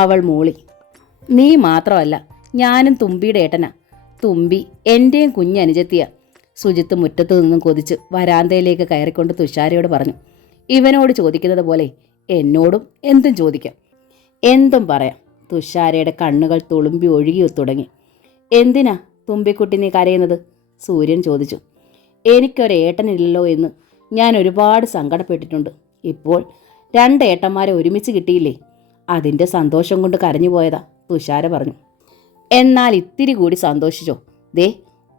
അവൾ മൂളി. നീ മാത്രമല്ല, ഞാനും തുമ്പിയുടെ ഏട്ടനാ. തുമ്പി എൻ്റെയും കുഞ്ഞനുജത്തിയാ. സുജിത്ത് മുറ്റത്തു നിന്നും കൊതിച്ച് വരാന്തയിലേക്ക് കയറിക്കൊണ്ട് തുഷാരയോട് പറഞ്ഞു. ഇവനോട് ചോദിക്കുന്നത് പോലെ എന്നോടും എന്തും ചോദിക്കാം, എന്തും പറയാം. തുഷാരയുടെ കണ്ണുകൾ തുളുമ്പി ഒഴുകി തുടങ്ങി. എന്തിനാ തുമ്പിക്കുട്ടി നീ കരയുന്നത്? സൂര്യൻ ചോദിച്ചു. എനിക്കൊരേട്ടനില്ലല്ലോ എന്ന് ഞാൻ ഒരുപാട് സങ്കടപ്പെട്ടിട്ടുണ്ട്. ഇപ്പോൾ 2 ഏട്ടന്മാരെ ഒരുമിച്ച് കിട്ടിയില്ലേ, അതിൻ്റെ സന്തോഷം കൊണ്ട് കരഞ്ഞു പോയതാ, തുഷാര പറഞ്ഞു. എന്നാൽ ഇത്തിരി കൂടി സന്തോഷിച്ചോ, ദേ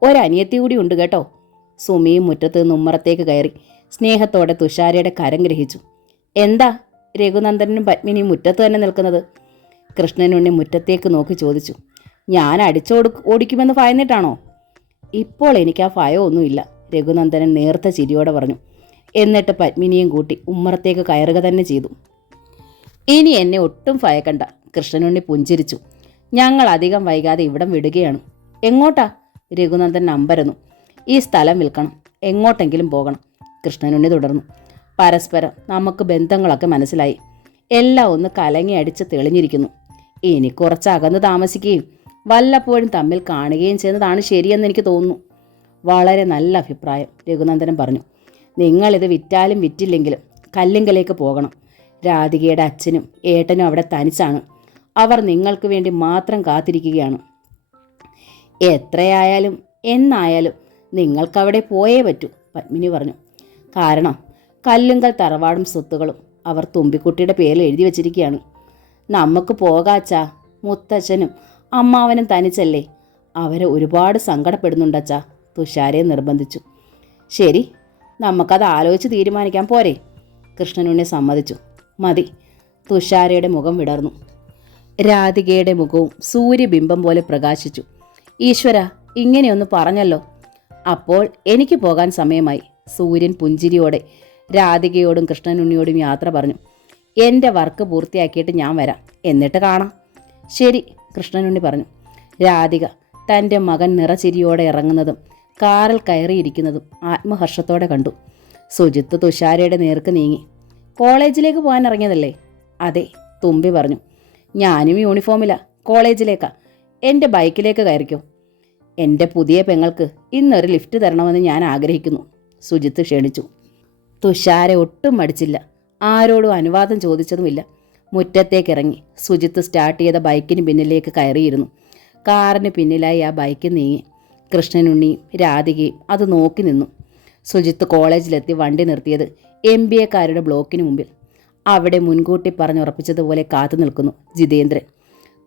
ഒരനിയത്തി കൂടി ഉണ്ട് കേട്ടോ. സുമിയും മുറ്റത്ത് നിന്ന് ഉമ്മറത്തേക്ക് കയറി സ്നേഹത്തോടെ തുഷാരയുടെ കരം ഗ്രഹിച്ചു. എന്താ രഘുനന്ദനും പത്മിനിയും മുറ്റത്ത് തന്നെ നിൽക്കുന്നത്? കൃഷ്ണനുണ്ണി മുറ്റത്തേക്ക് നോക്കി ചോദിച്ചു. ഞാൻ ഓടിക്കുമെന്ന് ഭയന്നിട്ടാണോ? ഇപ്പോൾ എനിക്ക് ആ ഭയമൊന്നുമില്ല, രഘുനന്ദനൻ നേർത്ത ചിരിയോടെ പറഞ്ഞു. എന്നിട്ട് പത്മിനിയും കൂട്ടി ഉമ്മറത്തേക്ക് കയറുക തന്നെ ചെയ്തു. ഇനി എന്നെ ഒട്ടും ഭയക്കണ്ട, കൃഷ്ണനുണ്ണി പുഞ്ചിരിച്ചു. ഞങ്ങൾ അധികം വൈകാതെ ഇവിടം വിടുകയാണ്. എങ്ങോട്ടാ? രഘുനന്ദൻ അമ്പരന്നു. ഈ സ്ഥലം വിൽക്കണം, എങ്ങോട്ടെങ്കിലും പോകണം, കൃഷ്ണനുണ്ണി തുടർന്നു. പരസ്പരം നമുക്ക് ബന്ധങ്ങളൊക്കെ മനസ്സിലായി. എല്ലാം ഒന്ന് കലങ്ങി അടിച്ച് തെളിഞ്ഞിരിക്കുന്നു. ഇനി കുറച്ച് അകന്ന് താമസിക്കുകയും വല്ലപ്പോഴും തമ്മിൽ കാണുകയും ചെയ്യുന്നതാണ് ശരിയെന്ന് എനിക്ക് തോന്നുന്നു. വളരെ നല്ല അഭിപ്രായം, രഘുനന്ദനൻ പറഞ്ഞു. നിങ്ങളിത് വിറ്റാലും വിറ്റില്ലെങ്കിലും കല്ലിങ്കലേക്ക് പോകണം. രാധികയുടെ അച്ഛനും ഏട്ടനും അവിടെ തനിച്ചാണ്. അവർ നിങ്ങൾക്ക് വേണ്ടി മാത്രം കാത്തിരിക്കുകയാണ്. എത്രയായാലും എന്നായാലും നിങ്ങൾക്കവിടെ പോയേ പറ്റൂ, പത്മിനി പറഞ്ഞു. കാരണം കല്ലുങ്കൽ തറവാടും സ്വത്തുകളും അവർ തുമ്പിക്കുട്ടിയുടെ പേരിൽ എഴുതി വച്ചിരിക്കുകയാണ്. നമുക്ക് പോകാച്ചാ, മുത്തച്ഛനും അമ്മാവനും തനിച്ചല്ലേ, അവരെ ഒരുപാട് സങ്കടപ്പെടുന്നുണ്ടച്ചാ, തുഷാരയെ നിർബന്ധിച്ചു. ശരി, നമുക്കത് ആലോചിച്ച് തീരുമാനിക്കാൻ പോരെ? കൃഷ്ണനുണ്ണി സമ്മതിച്ചു. മതി. തുഷാരയുടെ മുഖം വിടർന്നു. രാധികയുടെ മുഖവും സൂര്യബിംബം പോലെ പ്രകാശിച്ചു. ഈശ്വര, ഇങ്ങനെയൊന്ന് പറഞ്ഞല്ലോ. അപ്പോൾ എനിക്ക് പോകാൻ സമയമായി. സൂര്യൻ പുഞ്ചിരിയോടെ രാധികയോടും കൃഷ്ണനുണ്ണിയോടും യാത്ര പറഞ്ഞു. എൻ്റെ വർക്ക് പൂർത്തിയാക്കിയിട്ട് ഞാൻ വരാം, എന്നിട്ട് കാണാം. ശരി, കൃഷ്ണനുണ്ണി പറഞ്ഞു. രാധിക തൻ്റെ മകൻ നിറചിരിയോടെ ഇറങ്ങുന്നതും കാറിൽ കയറിയിരിക്കുന്നതും ആത്മഹർഷത്തോടെ കണ്ടു. സുജിത്ത് തുഷാരയുടെ നേർക്ക് നീങ്ങി. കോളേജിലേക്ക് പോകാൻ ഇറങ്ങിയതല്ലേ? അതെ, തുമ്പി പറഞ്ഞു. ഞാനും യൂണിഫോമിലാ. കോളേജിലേക്കാ. എൻ്റെ ബൈക്കിലേക്ക് കയറിക്കോ. എൻ്റെ പുതിയ പെങ്ങൾക്ക് ഇന്നൊരു ലിഫ്റ്റ് തരണമെന്ന് ഞാൻ ആഗ്രഹിക്കുന്നു, സുജിത്ത് ക്ഷണിച്ചു. തുഷാര ഒട്ടും മടിച്ചില്ല. ആരോടും അനുവാദം ചോദിച്ചതുമില്ല. മുറ്റത്തേക്കിറങ്ങി സുജിത്ത് സ്റ്റാർട്ട് ചെയ്ത ബൈക്കിന് പിന്നിലേക്ക് കയറിയിരുന്നു. കാറിന് പിന്നിലായി ആ ബൈക്ക് നീങ്ങി. കൃഷ്ണനുണ്ണിയും രാധികയും അത് നോക്കി നിന്നു. സുജിത്ത് കോളേജിലെത്തി വണ്ടി നിർത്തിയത് MBAക്കാരുടെ ബ്ലോക്കിന് മുമ്പിൽ. അവിടെ മുൻകൂട്ടി പറഞ്ഞുറപ്പിച്ചതുപോലെ കാത്തു നിൽക്കുന്നു ജിതേന്ദ്രൻ.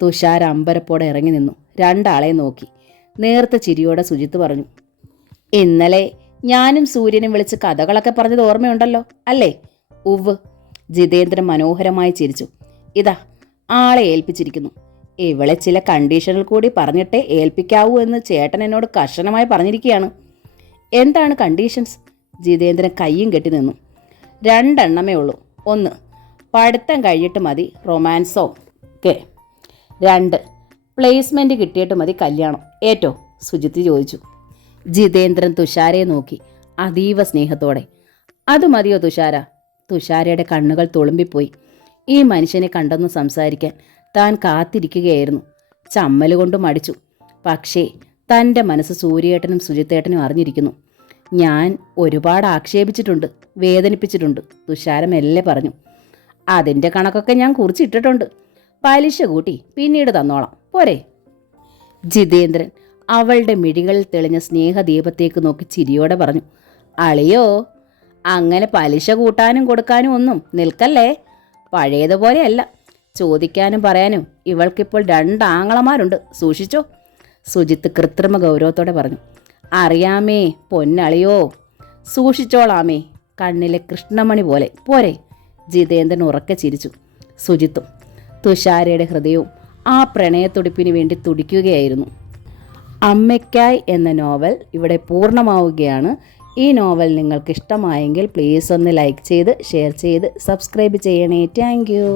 തുഷാര അമ്പരപ്പോടെ ഇറങ്ങി നിന്നു. രണ്ടാളെ നോക്കി. നേർത്ത ചിരിയോടെ സുജിത്ത് പറഞ്ഞു, ഇന്നലെ ഞാനും സൂര്യനും വിളിച്ച് കഥകളൊക്കെ പറഞ്ഞത് ഓർമ്മയുണ്ടല്ലോ അല്ലേ? ഉവ്. ജിതേന്ദ്രൻ മനോഹരമായി ചിരിച്ചു. ഇതാ ആളെ ഏൽപ്പിച്ചിരിക്കുന്നു. ഇവളെ ചില കണ്ടീഷനിൽ കൂടി പറഞ്ഞിട്ടേ ഏൽപ്പിക്കാവൂ എന്ന് ചേട്ടൻ എന്നോട് കർശനമായി പറഞ്ഞിരിക്കുകയാണ്. എന്താണ് കണ്ടീഷൻസ്? ജിതേന്ദ്രൻ കയ്യും കെട്ടി നിന്നു. 2 എണ്ണമേ ഉള്ളൂ. 1, പഠിത്തം കഴിഞ്ഞിട്ട് മതി റൊമാൻസോ ഒക്കെ. 2, പ്ലേസ്മെൻറ്റ് കിട്ടിയിട്ട് മതി കല്യാണം. ഏറ്റോ? സുജിത്ത് ചോദിച്ചു. ജിതേന്ദ്രൻ തുഷാരയെ നോക്കി അതീവ സ്നേഹത്തോടെ. അത് മതിയോ തുഷാര? തുഷാരയുടെ കണ്ണുകൾ തുളുമ്പിപ്പോയി. ഈ മനുഷ്യനെ കണ്ടെന്ന് സംസാരിക്കാൻ താൻ കാത്തിരിക്കുകയായിരുന്നു. ചമ്മലുകൊണ്ട് മടിച്ചു. പക്ഷേ തൻ്റെ മനസ്സ് സൂര്യേട്ടനും സുജിത്തേട്ടനും അറിഞ്ഞിരിക്കുന്നു. ഞാൻ ഒരുപാട് ആക്ഷേപിച്ചിട്ടുണ്ട്, വേദനിപ്പിച്ചിട്ടുണ്ട്, തുഷാര മെല്ലെ പറഞ്ഞു. അതിൻ്റെ കണക്കൊക്കെ ഞാൻ കുറിച്ചിട്ടിട്ടുണ്ട്. പലിശ കൂട്ടി പിന്നീട് തന്നോളാം, പോരെ? ജിതേന്ദ്രൻ അവളുടെ മിഴികളിൽ തെളിഞ്ഞ സ്നേഹദീപത്തേക്ക് നോക്കി ചിരിയോടെ പറഞ്ഞു. അളിയോ, അങ്ങനെ പലിശ കൂട്ടാനും കൊടുക്കാനും ഒന്നും നിൽക്കല്ലേ. പഴയതുപോലെയല്ല. ചോദിക്കാനും പറയാനും ഇവൾക്കിപ്പോൾ 2 ആങ്ങളമാരുണ്ട്, സൂക്ഷിച്ചോ, സുജിത്ത് കൃത്രിമ ഗൗരവത്തോടെ പറഞ്ഞു. അറിയാമേ പൊന്നളിയോ, സൂക്ഷിച്ചോളാമേ, കണ്ണിലെ കൃഷ്ണമണി പോലെ, പോരെ? ജിതേന്ദ്രൻ ഉറക്കെ ചിരിച്ചു. സുജിത്തും. തുഷാരയുടെ ഹൃദയവും ആ പ്രണയത്തുടിപ്പിന് വേണ്ടി തുടിക്കുകയായിരുന്നു. അമ്മയ്ക്കായി എന്ന നോവൽ ഇവിടെ പൂർണ്ണമാവുകയാണ്. ഈ നോവൽ നിങ്ങൾക്ക് ഇഷ്ടമായെങ്കിൽ പ്ലീസ് ഒന്ന് ലൈക്ക് ചെയ്ത് ഷെയർ ചെയ്ത് സബ്സ്ക്രൈബ് ചെയ്യണേ. Thank you.